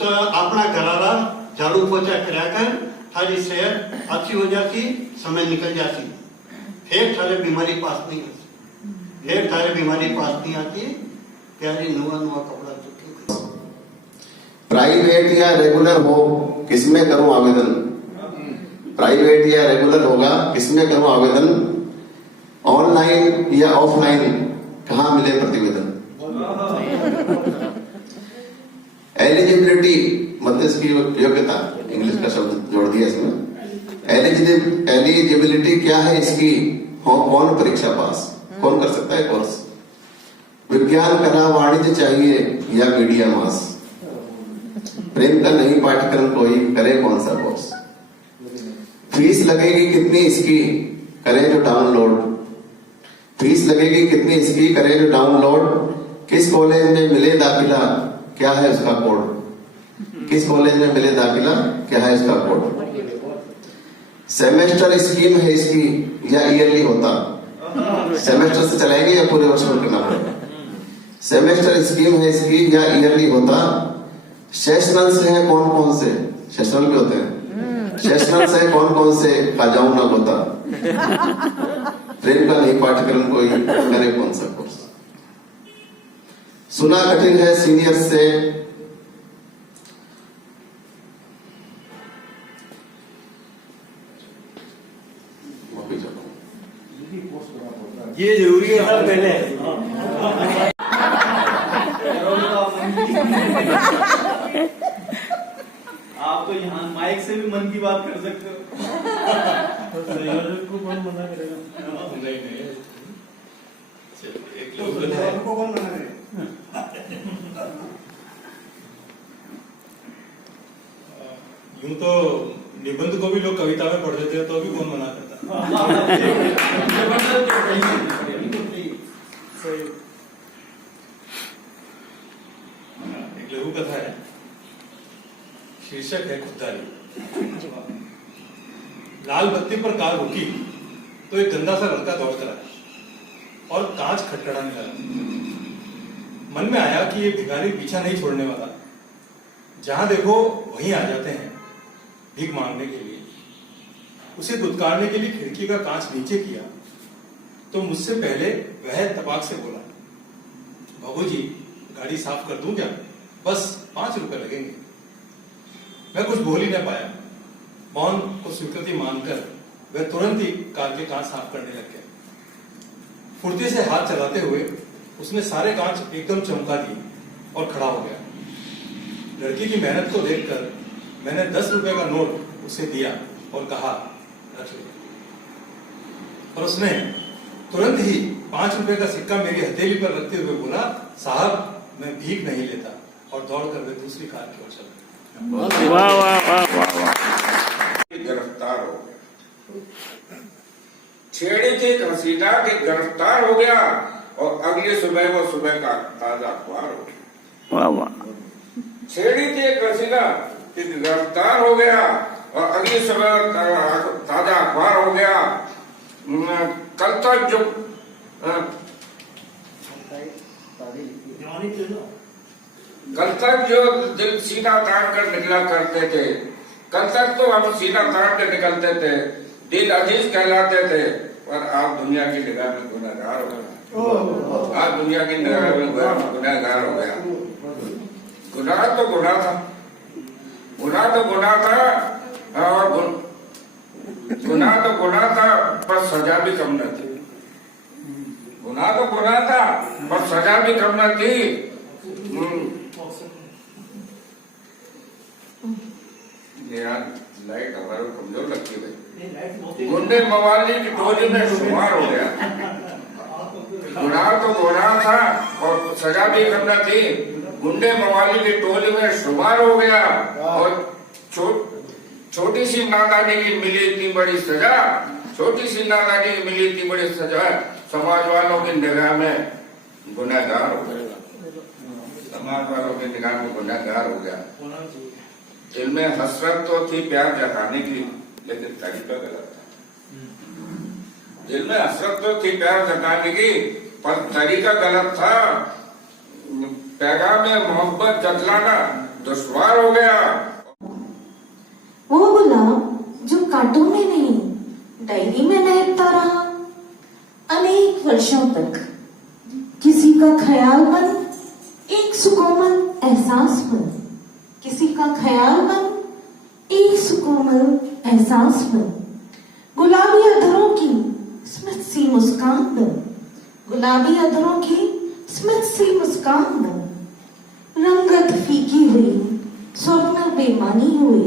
तो अपना घरारा झाड़ू पोछा करया कर। थारी सेहत अच्छी हो जाती, समय निकल जाती। फिर थारे बीमारी पास नहीं आती। फिर थारे बीमारी पास नहीं आती। प्यारी नुआ कपड़ा तो प्राइवेट या रेगुलर हो किसमें करूं आवेदन? प्राइवेट या रेगुलर होगा किसमें करूं आवेदन? ऑनलाइन या ऑफलाइन कहाँ मिले प्रतिवेदन? एलिजिबिलिटी मतलब इसकी योग्यता, इंग्लिश का शब्द जोड़ दिया इसमें। एलिजिबिलिटी क्या है इसकी? कौन परीक्षा पास, कौन कर सकता है कोर्स? विज्ञान कला वाणिज्य चाहिए या मीडिया मास? प्रेम का नहीं पाठ्यक्रम कोई करे कौन सा कोर्स? फीस लगेगी कितनी इसकी? करें जो डाउनलोड। फीस लगेगी कितनी इसकी? करें जो डाउनलोड। किस कॉलेज में मिले दाखिला, क्या है उसका कोड? किस कॉलेज में मिले दाखिला, क्या है इसका कोड? सेमेस्टर स्कीम है इसकी या ईयरली होता? सेमेस्टर से चलाएंगे या पूरे वर्ष में करना पड़ेगा? सेमेस्टर स्कीम है इसकी या ईयरली होता? सेशनल से है कौन से? सेशनल भी होते हैं। सेशनल से कौन से? खाजाऊ ना होता। प्रेम का नहीं पाठ्यक्रम कोई करे कौन सा कोर्स? सुना कठिन है सीनियर से ये जरूरी है ना पहले। आप तो यहाँ माइक से भी मन की बात कर सकते हो। को कौन मना करेगा? नहीं एक लोग को कौन मना करेगा? यूं तो निबंध को भी लोग कविता में पढ़ देते हैं, तो भी कौन मना करता? एक लघु कथा है, शीर्षक है खुददारी। लाल बत्ती पर कार रुकी तो एक गंदा सा लड़का दौड़ कर आया और कांच खटखटाने लगा। मन में आया कि ये भिखारी पीछा नहीं छोड़ने वाला, जहां देखो वहीं आ जाते हैं भीख मांगने के लिए। उसे दुत्कारने के लिए खिड़की का कांच नीचे किया तो मुझसे पहले वह तपाक से बोला, बाबूजी गाड़ी साफ कर दूं क्या? बस 5 रुपए लगेंगे। मैं कुछ बोल ही न पाया। मौन को स्वीकृति मानकर वह तुरंत ही कार के कांच साफ करने लग गया। फुर्ती से हाथ चलाते हुए उसने सारे कांच एकदम चमका दिए और खड़ा हो गया। लड़की की मेहनत को देखकर मैंने 10 रुपए का नोट उसे दिया और कहा रख ले, और उसने तुरंत ही 5 रुपए का सिक्का मेरी हथेली पर रखते हुए बोला, साहब मैं भीख नहीं लेता, और दौड़कर वे दूसरी कार की ओर चल गए। वाह वाह वाह वाह वाह। गिरफ्तार हो गया, छेड़ी थी हसीना के गिरफ्तार हो गया, और अगली सुबह वो सुबह का ताजा अखबार हो गया। वाह वाह। छेड़ी थी एक हसीना कि गिरफ्तार हो गया, और अगली सुबह ताजा अखबार हो गया। कल तक जो कल तक जो दिल सीना तान कर निकला करते थे, कल तक तो हम सीना तान कर निकलते थे, दिल अजीज कहलाते थे, पर आप दुनिया की निगाह में गुनहगार हो गए। आप दुनिया की निगाह में गुनहगार हो गया। गुनाह तो गुनाह था, गुनाह तो गुनाह था, और गुनाह तो गुनाह था, पर सजा भी कम न थी। गुनाह तो गुनाह था, पर सजा भी कम न थी। यार लाइट हमारे कमजोर लगती है। गुंडे मवाली की टोली में शुमार हो गया। गुनाह तो गुनाह था और सजा भी कम न थी। गुंडे मवाली की टोली में शुमार हो गया, और छोटी सी नादानी की मिली इतनी बड़ी सजा, छोटी सी नादानी की मिली इतनी बड़ी सजा, समाज वालों की निगाह में गुनहगार हो गया। समाज वालों की निगाह में गुनहगार हो गया। दिल में हसरत तो थी प्यार जताने की, लेकिन तरीका गलत था। दिल में हसरत तो थी प्यार जताने की, पर तरीका गलत था। पैगाम में मोहब्बत जतलाना दुश्वार हो गया। वो गुलाब जो कांटों में नहीं डायरी में महकता रहा अनेक वर्षों तक, किसी का ख्याल बन एक सुकोमल एहसास बन, किसी का ख्याल बन एक सुकोमल एहसास बन, गुलाबी अधरों की स्मित सी मुस्कान बन, गुलाबी अधरों की स्मित सी मुस्कान बन, रंगत फीकी हुई स्वप्न बेमानी हुई,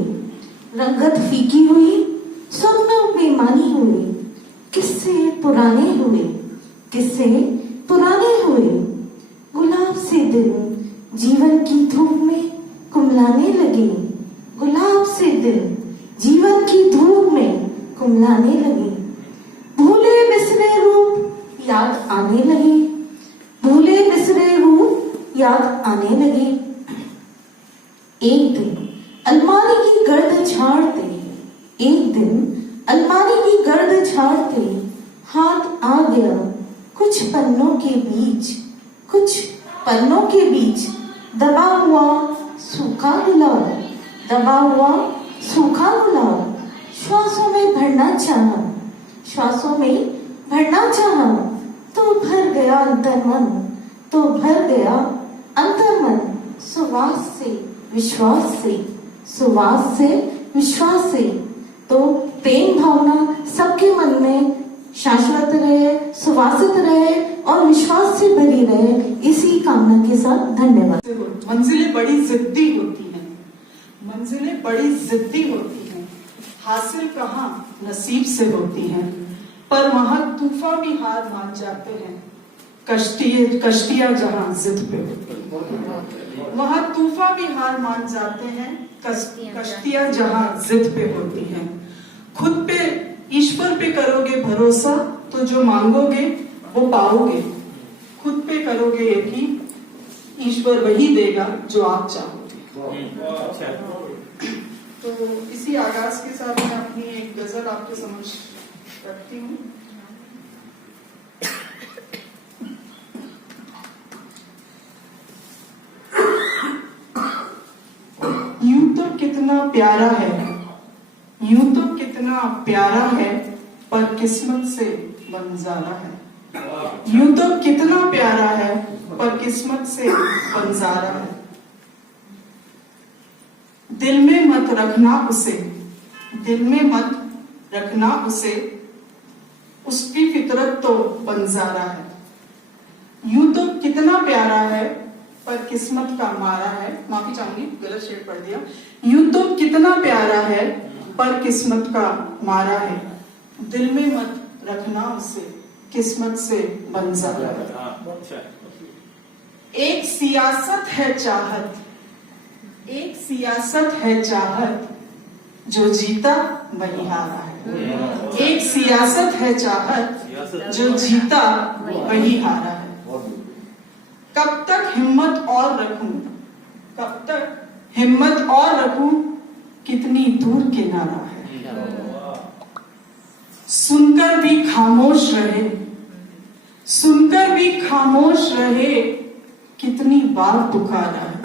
रंगत फीकी हुई स्वप्न बेमानी हुई, किस्से पुराने हुए, किस्से पुराने हुए, गुलाब से दिल जीवन की धूप में कुमलाने लगे, गुलाब से दिल जीवन की धूप में कुमलाने लगे, भूले बिसरे रूप याद आने लगे, भूले बिसरे रूप याद आने लगे। एक दिन अलमारी की गर्द झाड़ते, एक दिन अलमारी की गर्द झाड़ते हाथ आ गया कुछ पन्नों के बीच, कुछ पन्नों के बीच दबा हुआ सूखा गुलाब, दबा हुआ सूखा गुलाब, श्वासों में भरना चाहा, श्वासों में भरना चाहा, तो भर गया अंतर्मन, तो भर गया अंतर्मन, सुवास से विश्वास से, सुवास से विश्वास से। तो प्रेम भावना सबके मन में शाश्वत रहे, सुवासित रहे और विश्वास से भरी रहे, इसी कामना के साथ धन्यवाद। मंजिलें बड़ी जिद्दी होती हैं, मंजिलें बड़ी जिद्दी होती हैं, हासिल कहाँ नसीब से होती हैं, पर वहां तूफान भी हार मान जाते हैं, कश्तियां जहां जिद पे होती हैं, वहां तूफान भी हार मान जाते हैं, कश्तियां जहां जिद पे होती हैं। खुद पे ईश्वर पे करोगे भरोसा तो जो मांगोगे वो पाओगे, खुद पे करोगे यकीन ईश्वर वही देगा जो आप चाहोगे। तो इसी आगाज के साथ मैं अपनी एक गजल आपके समक्ष रखती हूँ। यूं तो कितना प्यारा है, यूं तो कितना प्यारा है, पर किस्मत से बंजारा है। यूं तो कितना प्यारा है, पर किस्मत से बंजारा है। दिल में मत रखना उसे, दिल में मत रखना उसे, उसकी फितरत तो बंजारा है। यूं तो कितना प्यारा है, पर पर किस्मत का मारा है। माफी चाहूंगी, गलत शेड पढ़ दिया। यूं तो कितना प्यारा है पर किस्मत का मारा है, दिल में मत रखना उसे, किस्मत से बन जाता। एक सियासत है चाहत, एक सियासत है चाहत, जो जीता वही हारा है। एक सियासत है चाहत, जो जीता वही हारा है। कब तक हिम्मत और रखूं, कब तक हिम्मत और रखूं, कितनी दूर किनारा है। सुनकर भी खामोश रहे, सुनकर भी खामोश रहे, कितनी बार पुकारा है।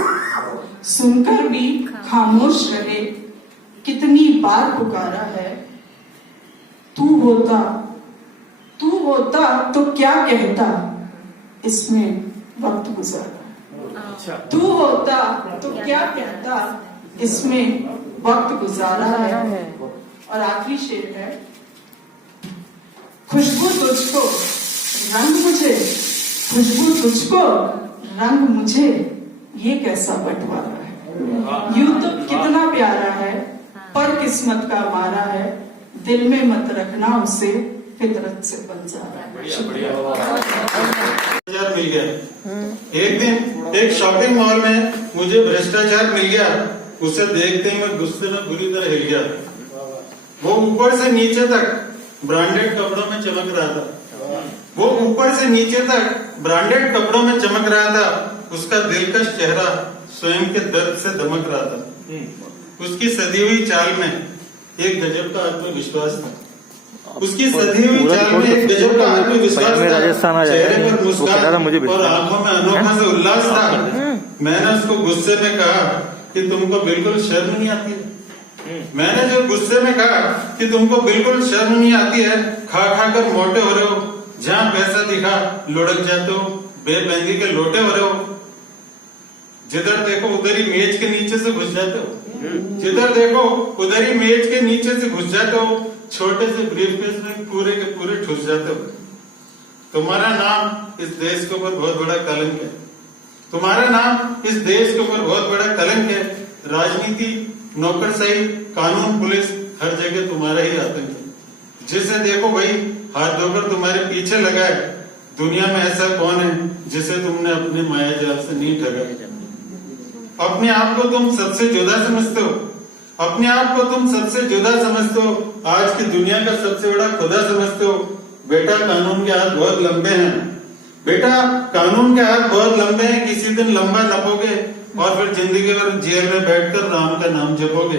सुनकर भी खामोश रहे, कितनी बार पुकारा है। तू होता तो क्या कहता, इसमें वक्त गुजारा। तू होता तो क्या कहता, इसमें वक्त गुजारा है। और आखिरी शेर है, खुशबू तुझको रंग मुझे, खुशबू तुझको रंग मुझे, ये कैसा बंटवारा है। यूं तो कितना प्यारा है पर किस्मत का मारा है, दिल में मत रखना उसे, फितरत से बन जाता है। मिल गया। एक दिन एक शॉपिंग मॉल में मुझे भ्रष्टाचार मिल गया। उसे देखते ही मैं गुस्से में बुरी तरह हिल गया। वो ऊपर से नीचे तक ब्रांडेड कपड़ों में चमक रहा था। वो ऊपर से नीचे तक ब्रांडेड कपड़ों में चमक रहा था। उसका दिलकश चेहरा स्वयं के दर्द से दमक रहा था। उसकी सदी हुई चाल में एक गजब का आत्मविश्वास था। उसकी सदी हुई चाल में एक गजब का आत्मविश्वास था। चेहरे पर मुस्कान और आंखों में अनोखा सा उल्लास था। मैंने उसको गुस्से में कहा कि तुमको बिल्कुल शर्म नहीं आती है। मैंने जो गुस्से में कहा कि तुमको बिल्कुल शर्म नहीं आती है, खा खा कर मोटे हो रहे हो, जहाँ पैसा दिखा लुढ़क जाते हो, बेबंदी के लोटे हो रहे हो, जिधर देखो उधर ही मेज के नीचे से घुस जाते हो, जिधर देखो उधर ही मेज के नीचे से घुस जाते हो, छोटे से ब्रीफकेस में पूरे के पूरे ठुस जाते हो। तुम्हारा नाम इस देश के ऊपर बहुत बड़ा कलंक है। तुम्हारा नाम इस देश के ऊपर बहुत बड़ा कलंक है। राजनीति, नौकरशाही, कानून, पुलिस, हर जगह तुम्हारा ही आतंक है। जिसे देखो वही हाथ धोकर तुम्हारे पीछे लगा है। दुनिया में ऐसा कौन है जिसे तुमने अपने माया जाल से नहीं ठगा। अपने आप को तुम सबसे जुदा समझते हो, अपने आप को तुम सबसे जुदा समझते हो, आज की दुनिया का सबसे बड़ा खुदा समझते हो। बेटा कानून के हाथ बहुत लंबे हैं, बेटा कानून के हाथ बहुत लंबे हैं। किसी दिन लंबा नपोगे और फिर जिंदगी भर जेल में बैठकर राम का नाम जपोगे।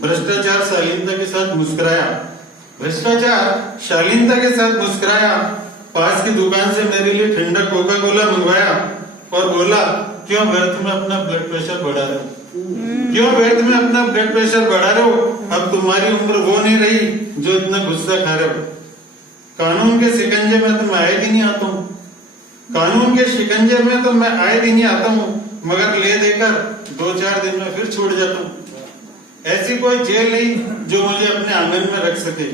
भ्रष्टाचार शालीनता के साथ मुस्कुराया, भ्रष्टाचार शालीनता के साथ मुस्कुराया। पास की दुकान से मेरे लिए ठंडा कोका कोला मंगवाया और बोला, क्यों व्यर्थ में अपना ब्लड प्रेशर बढ़ा रहे हो, क्यों व्यर्थ में अपना ब्लड प्रेशर बढ़ा रहे हो। अब तुम्हारी उम्र वो नहीं रही जो इतना गुस्सा खा रहे हो। कानून के शिकंजे में तो मैं आए दिन ही आता हूँ, कानून के शिकंजे में तो मैं आए दिन ही आता हूँ, मगर ले देकर 2-4 दिन में फिर छूट जाता हूँ। ऐसी कोई जेल नहीं जो मुझे अपने आंगन में रख सके,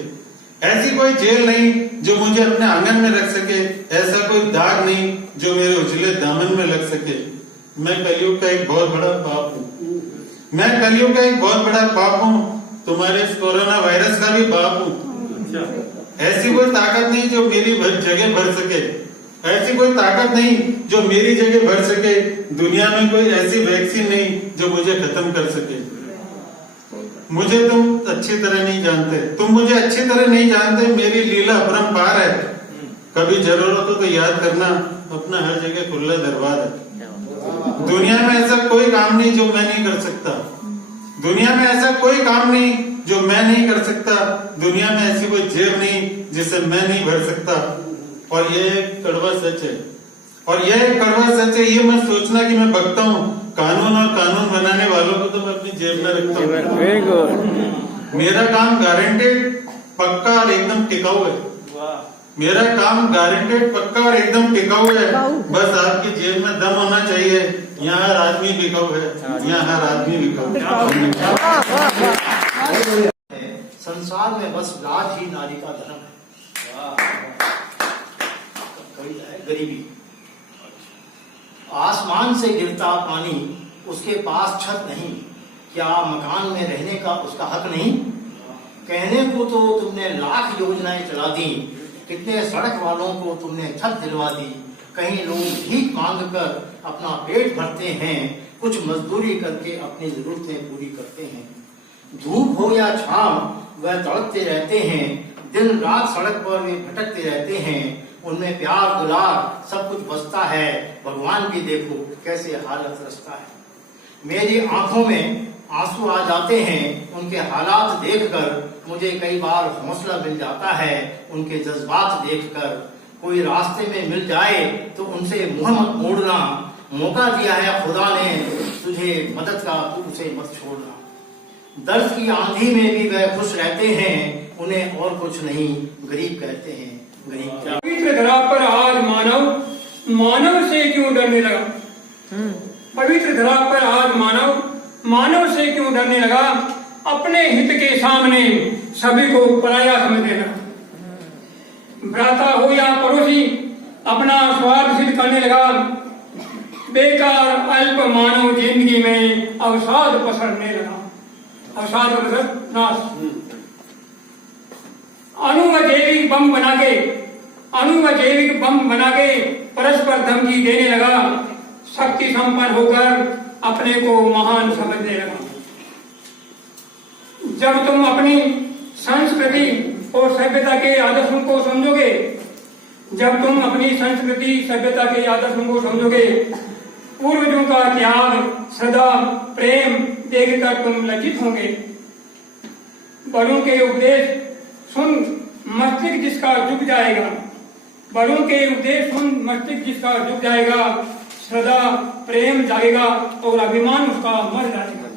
ऐसी कोई जेल नहीं जो मुझे अपने आंगन में रख सके, ऐसा कोई दाग नहीं जो मेरे उजले दामन में लग सके। मैं कलयुग का एक बहुत बड़ा पाप हूँ, मैं कलयुग का एक बहुत बड़ा पाप हूँ, तुम्हारे इस कोरोना वायरस का भी बाप हूँ। ऐसी कोई ताकत नहीं जो मेरी जगह भर सके, ऐसी कोई ताकत नहीं जो मेरी जगह भर सके। दुनिया में कोई ऐसी वैक्सीन नहीं जो मुझे खत्म कर सके। मुझे तुम अच्छी तरह नहीं जानते, तुम मुझे अच्छी तरह नहीं जानते। मेरी लीला अपरंपार है। कभी जरूरत हो तो याद करना, अपना हर जगह खुला दरबार है। दुनिया में ऐसा कोई काम नहीं जो मैं नहीं कर सकता, दुनिया में ऐसा कोई काम नहीं जो मैं नहीं कर सकता। दुनिया में ऐसी कोई जेब नहीं जिसे मैं नहीं भर सकता। और ये कड़वा सच है, और यह कड़वा सच है। ये मत सोचना कि मैं बकता हूँ। कानून और कानून बनाने वालों को तो मैं अपनी जेब में रखता हूँ। मेरा काम गारंटेड, पक्का और एकदम टिकाऊ है। मेरा काम गारंटेड, पक्का और एकदम टिकाऊ है। बस आपकी जेब में दम होना चाहिए। यहाँ हर आदमी बिकाऊ है, यहाँ हर आदमी बिकाऊ है। संसार में बस लाज ही नारी का धर्म है। गरीबी आसमान से गिरता पानी, उसके पास छत नहीं, क्या मकान में रहने का उसका हक नहीं? कहने को तो तुमने लाख योजनाएं चला दी, कितने सड़क वालों को तुमने छत दिलवा दी। कहीं लोग भीख मांग कर अपना पेट भरते हैं, कुछ मजदूरी करके अपनी जरूरतें पूरी करते हैं। धूप हो या छांव वह तड़पते रहते हैं, दिन रात सड़क पर वे भटकते रहते हैं। उनमें प्यार दुलार सब कुछ बसता है, भगवान भी देखो कैसे हालत रचता है। मेरी आंखों में आंसू आ जाते हैं, उनके हालात देखकर मुझे कई बार हौसला मिल जाता है। उनके जज्बात देखकर कोई रास्ते में मिल जाए तो उनसे मुंह मत मोड़ना, मौका दिया है खुदा ने तुझे मदद का, तू उसे मत छोड़ना। दर्द की आंधी में भी वह खुश रहते हैं, उन्हें और कुछ नहीं गरीब कहते हैं। गरीब क्या? पवित्र धरा पर आज मानव मानव से क्यों डरने लगा? पवित्र धरा पर आज मानव से क्यों डरने लगा? अपने हित के सामने सभी को पराया समझने लगा। भ्राता हो या पड़ोसी अपना स्वार्थ सिद्ध करने लगा। बेकार अल्प मानव जिंदगी में अवसाद पसरने लगा। अवसाद मतलब नाश। अणु व जैविक बम बना के परस्पर धमकी देने लगा। शक्ति संपन्न होकर अपने को महान समझने लगा। जब तुम अपनी संस्कृति और सभ्यता के आदर्शों को समझोगे, पूर्वजों का त्याग, श्रद्धा, प्रेम देखकर तुम लज्जित होंगे। बड़ों के उपदेश सुन मस्तिष्क जिसका झुक जाएगा, श्रद्धा प्रेम जाएगा और अभिमान उसका मर जाएगा।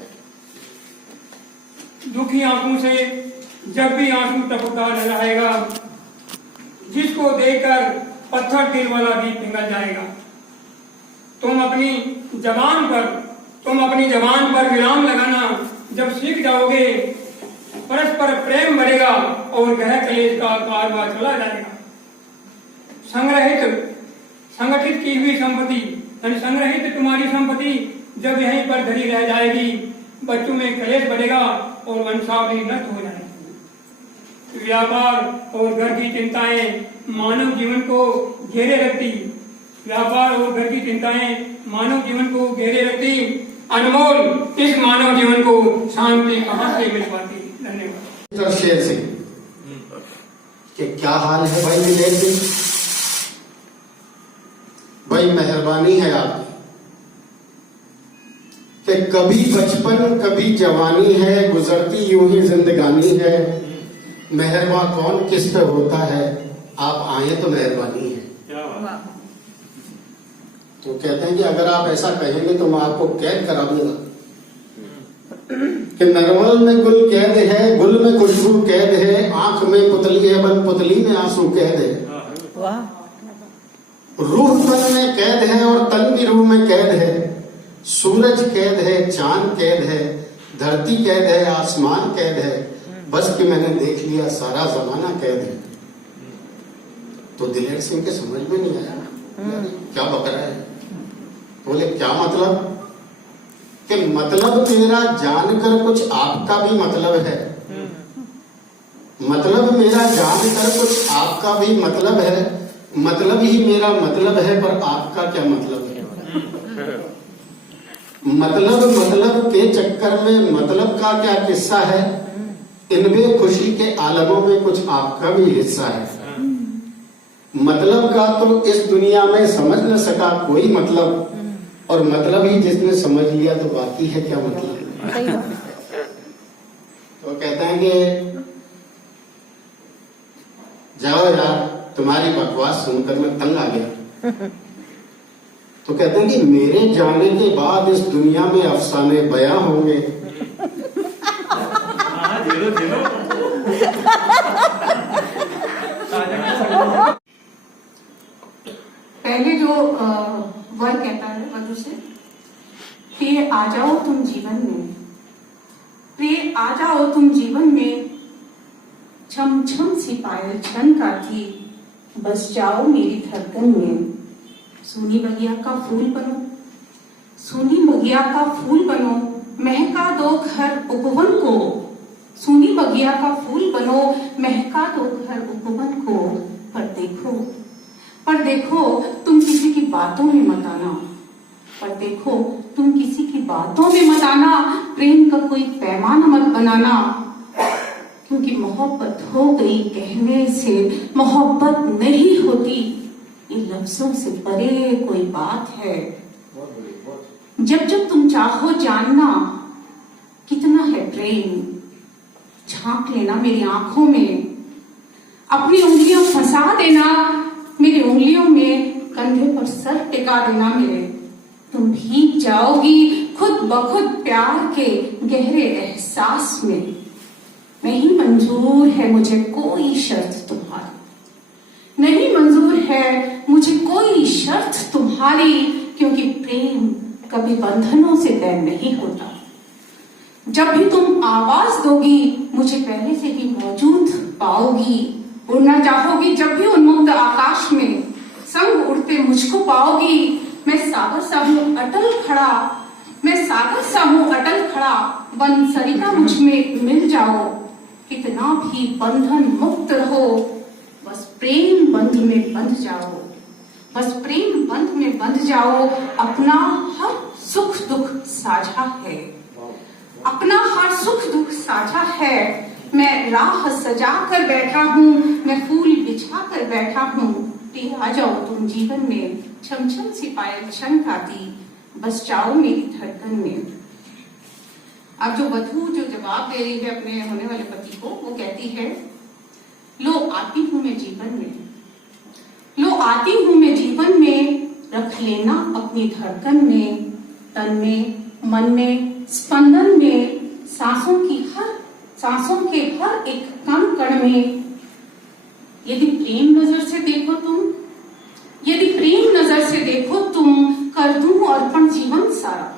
दुखी आंखों से जब भी आंसू टपकता रहेगा, जिसको देखकर पत्थर दिल वाला भी पिघल जाएगा। तुम अपनी जबान पर विराम लगाना जब सीख जाओगे, परस्पर प्रेम बढ़ेगा और ग्रह कलेश का कारवां चला जाएगा। संगठित की हुई संपत्ति यानी संग्रहित तुम्हारी संपत्ति जब यहीं पर धरी रह जाएगी, बच्चों में कलेश बढ़ेगा और वंशावली नष्ट हो जाएगी। व्यापार और घर की चिंताएं मानव जीवन को घेरे रखती। अनमोल इस मानव जीवन को शांति कहां से मिल पाती? धन्यवाद। शेर सिंह कि क्या हाल है भाई दिलेर सिंह? भाई मेहरबानी है आपकी कि कभी बचपन कभी जवानी है, गुजरती यूं ही जिंदगानी है। मेहरबा कौन किस पे होता है, आप आए तो मेहरबानी है। तो कहते हैं कि अगर आप ऐसा कहेंगे तो मैं आपको कैद करा दूंगा कि नरवल में गुल कैद है, गुल में खुशबू कैद है, आंख में पुतली है बंद, पुतली में आंसू कैद है। रूह तन में कैद है और तन भी रूह में कैद है। सूरज कैद है, चांद कैद है, धरती कैद है, आसमान कैद है, बस कि मैंने देख लिया सारा जमाना कैद है। तो दिलेर सिंह के समझ में नहीं आया क्या बक रहा है। बोले क्या मतलब? कि मतलब मेरा जानकर कुछ आपका भी मतलब है, मतलब मेरा जानकर कुछ आपका भी मतलब है, मतलब ही मेरा मतलब है, पर आपका क्या मतलब है? मतलब के चक्कर में मतलब का क्या किस्सा है? इनमें खुशी के आलमों में कुछ आपका भी हिस्सा है। मतलब का तो इस दुनिया में समझ न सका कोई मतलब, और मतलब ही जिसने समझ लिया तो बाकी है क्या मतलब। तो कहते हैं कि जाओ यार, तुम्हारी बकवास सुनकर मैं तंग आ गया। तो कहते हैं कि मेरे जाने के बाद इस दुनिया में अफसाने बयां होंगे। पहले जो वर कहता है वधु से, प्रिय आ जाओ तुम जीवन में, प्रिय आ जाओ तुम जीवन में, छम छम सी पायल छन का थी, बस जाओ मेरी धड़कन में। सोनी बगिया का फूल बनो, सोनी बगिया का फूल बनो, महका दो घर उपवन को, सोनी बगिया का फूल बनो, महका दो घर उपवन को। पर देखो तुम किसी की बातों में मत आना, पर देखो तुम किसी की बातों में मत आना, प्रेम का कोई पैमाना मत बनाना, क्योंकि मोहब्बत हो गई कहने से मोहब्बत नहीं होती, ये लफ्जों से परे कोई बात है। जब जब तुम चाहो जानना कितना है प्रेम, झांक लेना मेरी आंखों में, अपनी उंगलियां फंसा देना मेरी उंगलियों में, कंधे पर सर टिका देना मेरे, तुम भीग जाओगी खुद ब खुद प्यार के गहरे एहसास में। नहीं मंजूर है मुझे कोई शर्त तुम्हारी, नहीं मंजूर है मुझे कोई शर्त तुम्हारी, क्योंकि प्रेम कभी बंधनों से तय नहीं होता। जब भी तुम आवाज दोगी मुझे पहले से ही मौजूद पाओगी, उड़ना चाहोगी जब भी उन्मुक्त आकाश में, संग उड़ते मुझको पाओगी। मैं सागर सा हूँ अटल खड़ा, मैं सागर सा हूँ अटल खड़ा, बन सरिता मुझ में मिल जाओ, कितना भी बंधन मुक्त रहो, बस प्रेम बंध में बंध जाओ, बस प्रेम बंध में बंध जाओ। अपना हर सुख दुख साझा है, अपना हर सुख दुख साझा है। मैं राह सजा कर बैठा हूँ, मैं फूल बिछा कर बैठा हूँ, आ जाओ तुम जीवन में, छम छम सी पायल छनकाती, बस जाओ मेरी धड़कन में। अब जो वधू जो जवाब दे रही है अपने होने वाले पति को, वो कहती है, लो आती हूँ मैं जीवन में, लो आती हूँ मैं जीवन में, रख लेना अपनी धड़कन में, तन में मन में स्पंदन में, सांसों के हर एक कण कण में। यदि प्रेम नजर से देखो तुम, यदि प्रेम नजर से देखो तुम, कर दूं अर्पण जीवन सारा,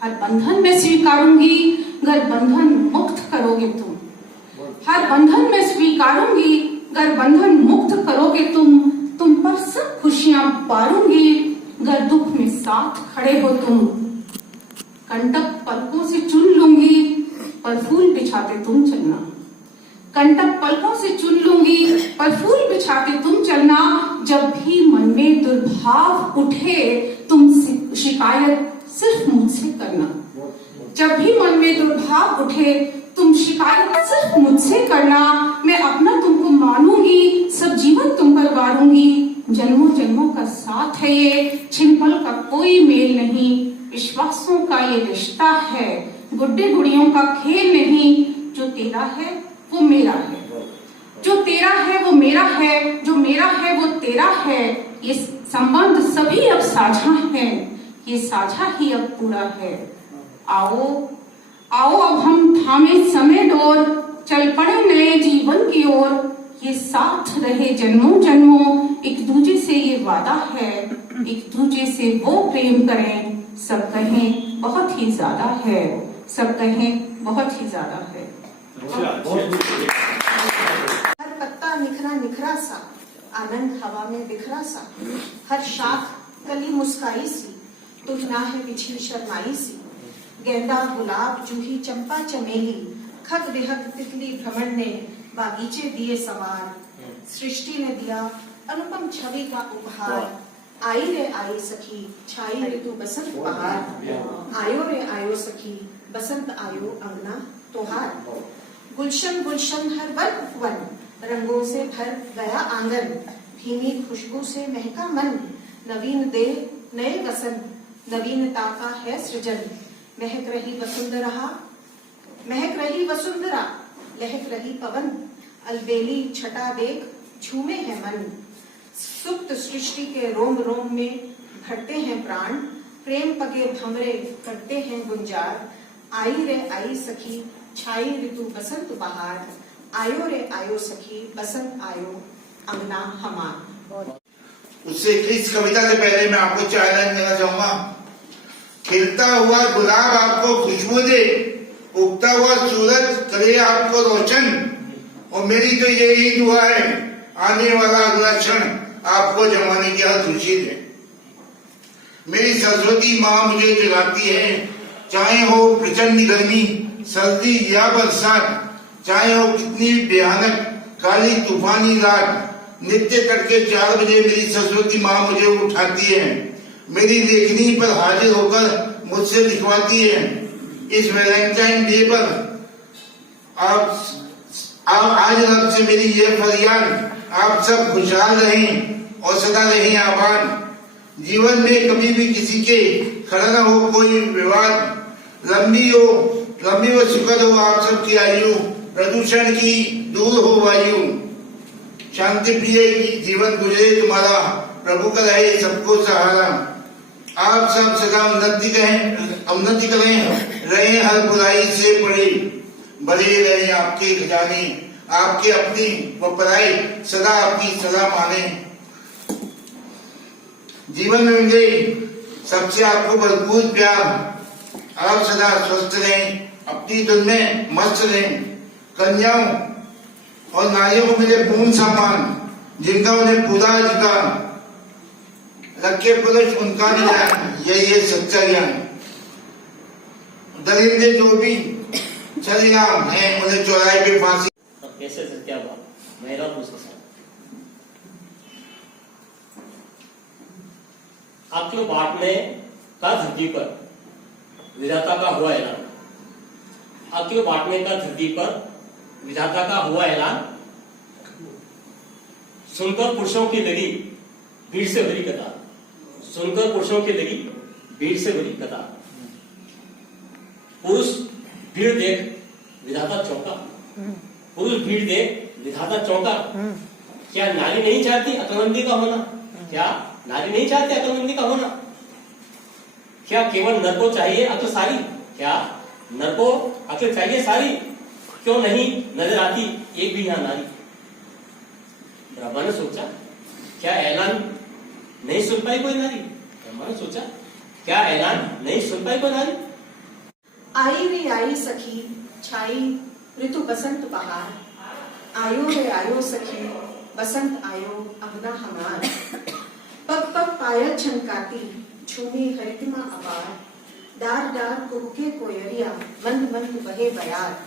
हर बंधन में स्वीकारूंगी गर बंधन मुक्त करोगे तुम, हर बंधन में स्वीकारूंगी गर बंधन मुक्त करोगे तुम पर सब खुशियां बारूंगी गर दुख में साथ खड़े हो तुम। कंटक पलकों से चुन लूंगी पर फूल बिछाते तुम चलना, कंटक पलकों से चुन लूंगी पर फूल बिछाते तुम चलना। जब भी मन में दुर्भाव उठे तुम शिकायत सिर्फ मुझसे करना, जब भी मन में दुर्भाव उठे तुम शिकायत सिर्फ मुझसे करना। मैं अपना तुमको मानूंगी, सब जीवन तुम पर वारूंगी, जन्मों जन्मों का साथ है ये, छिनपल का कोई मेल नहीं, विश्वासों का ये रिश्ता है, गुड्डे गुड़ियों का खेल नहीं। जो तेरा है वो मेरा है, जो तेरा है वो मेरा है, जो मेरा है वो तेरा है। ये संबंध सभी अब साझा है, ये साझा ही अब पूरा है। आओ आओ अब हम थामे समय डोर, चल पड़े नए जीवन की ओर, ये साथ रहे जन्मों जन्मों, एक दूजे से ये वादा है, एक दूजे से वो प्रेम करें। सब कहें बहुत ही ज्यादा है, सब कहें बहुत ही ज्यादा है। हर पत्ता निखरा निखरा सा, आनंद हवा में बिखरा सा, हर शाख कली मुस्काई सी, तुझना है बिछी शर्माई सी। गेंदा गुलाब जूही चंपा चमेली, खत बेहद तितली भ्रमण ने बागीचे दिए सवार। सृष्टि ने दिया अनुपम छवि का उपहार, आई रे आई सखी छाई ऋतु बसंत बहार। आयो रे आयो सखी बसंत आयो अंगना तोहार। गुलशन गुलशन हर वन उपवन, रंगों से भर गया आंगन, भीनी खुशबू से महका मन। नवीन देह नए वसंत, नवीनता का है सृजन। महक रही वसुंधरा, महक रही वसुंधरा, लहक रही पवन। अलबेली छटा देख झूमे है मन, सुप्त सृष्टि के रोम रोम में भरते हैं प्राण। प्रेम पगे भंवरे करते हैं गुंजार। आई रे आई सखी छाई ऋतु बसंत बहार। आयो रे आयो सखी बसंत आयो अंगना हमार। उससे इस कविता से पहले मैं आपको चैलेंज देना चाहूंगा। खिलता हुआ गुलाब आपको खुशबू दे, उगता हुआ सूरज करे आपको रोशन, और मेरी तो यही दुआ है आने वाला अगला क्षण आपको जमाने की हर खुशी दे। मेरी सरस्वती माँ मुझे जगाती है, चाहे हो प्रचंड गर्मी, सर्दी या बरसात, चाहे हो कितनी भयानक काली तूफानी रात, नित्य तड़के 4 बजे मेरी सरस्वती माँ मुझे उठाती है, मेरी लेखनी पर हाजिर होकर मुझसे लिखवाती है। इस वैलेंटाइन डे पर आप आज रब से मेरी ये फरियाद, आप सब खुशहाल रहें और सदा रहें आबाद। जीवन में कभी भी किसी के खड़ा न हो कोई विवाद, लंबी व सुखद हो आप सबकी आयु, प्रदूषण की दूर हो वायु, शांति प्रिय जीवन गुजरे तुम्हारा, प्रभु का रहे सबको सहारा। आप सब सदा उन्नति करें, रहे हर बुराई से पड़े, बड़े रहे आपके खजाने, आपके अपनी व पराई सदा आपकी सलाह माने। जीवन में मिले सबसे आपको भरपूर प्यार, आप सदा स्वस्थ रहें, अपनी धुन में मस्त रहें। कन्याओं और नारियों को मिले पूर्ण सम्मान, जिनका उन्हें पूरा अधिकार, रखे पुरुष उनका निदान, यही है सच्चा ज्ञान। दरिंदे जो भी छलिनाम है, उन्हें चौराहे पे फांसी। कैसे क्या बात महिला उसके साथ आपके बांटने का धरती पर विधाता का हुआ ऐलान, आपके बांटने का धरती पर विधाता का हुआ ऐलान सुनकर पुरुषों की लगी भीड़ से भरी कतार, सुनकर पुरुषों की लगी भीड़ से भरी कतार। पुरुष भीड़ देख विधाता चौंका, पुरुष भीड़ देख विधाता चौंका। क्या नारी नहीं चाहती अकलमंदी का होना? क्या नारी नहीं चाहती अकलमंदी का होना? क्या केवल नर को चाहिए अकल सारी? क्या नर को अकल चाहिए सारी? क्यों नहीं नजर आती एक भी यहाँ नारी? ब्रह्मा ने सोचा, क्या ऐलान नहीं सुन पाई कोई नारी? ब्रह्मा ने सोचा, क्या ऐलान नहीं सुन पाई कोई नारी? आई रे आई सखी छाई ऋतु बसंत बहार, आयो रे आयो सखी बसंत आयो अंगना हमार, पग पग पायल छनकाती झूमी हरितिमा अपार, डार डार कुहके कोयरिया मंद मंद बहे बयार।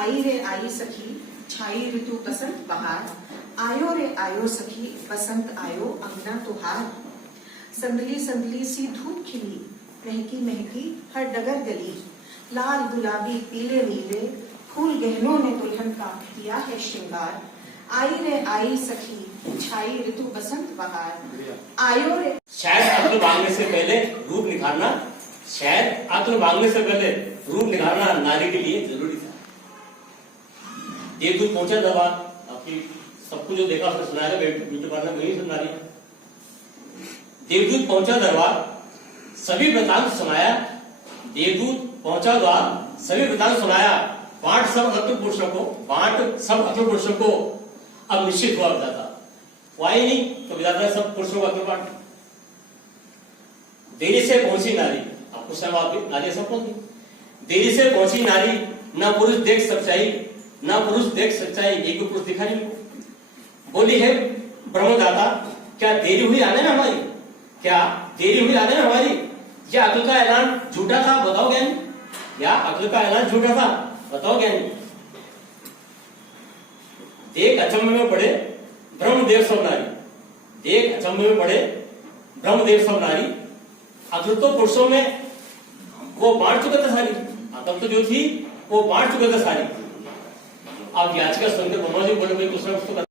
आई रे आई सखी छाई ऋतु बसंत बहार, आयो रे आयो सखी बसंत आयो अंगना तुहार। संदली संदली सी धूप खिली, महकी महकी हर डगर गली, लाल गुलाबी पीले नीले फूल गहनों ने दुल्हन का किया है श्रृंगार। आई रे आई सखी छाई ऋतु बसंत बहार, आयो रे। शायद अक्ल मांगने से पहले रूप निखारना, शायद अक्ल मांगने से पहले रूप निखारना नारी के लिए जरूरी था। देवदूत पहुंचा दरबार, आपकी सबको जो देखा उसने सुनाया, ब्यूटी पार्लर वही सुना रही है। देवदूत पहुंचा दरबार, सभी वृतांत सुनाया, देवदूत पहुंचा द्वार, सभी वृतांत सुनाया। बांट सब अक्ल पुरुषों को, बांट सब अक्ल पुरुषों को अब निश्चित हुआ विधाता। वाई नहीं तो विधाता सब पुरुषों को अक्ल बांट। देरी से पहुंची नारी, आपको सब नारी सब पहुंची। देरी से पहुंची नारी, न पुरुष देख सच्चाई, न पुरुष देख सच्चाई, एक भी पुरुष दिखा नहीं। बोली है ब्रह्मदाता, क्या देरी हुई आने में हमारी? क्या देरी हुई आने में हमारी? या अक्ल का ऐलान झूठा था? बताओ ज्ञानी, या अक्ल का ऐलान झूठा था? बताओ ज्ञानी। देख अचंभे में पड़े ब्रह्मदेव सब नारी, देख अचंभे में पड़े ब्रह्मदेव सब नारी। अक्ल तो पुरुषों में वो बांट चुके थे सारी, अक्ल तो जो थी वो बांट चुके थे सारी। अब याचिका सुनकर ब्रह्मा जी बोले, भाई कुछ ना कुछ तो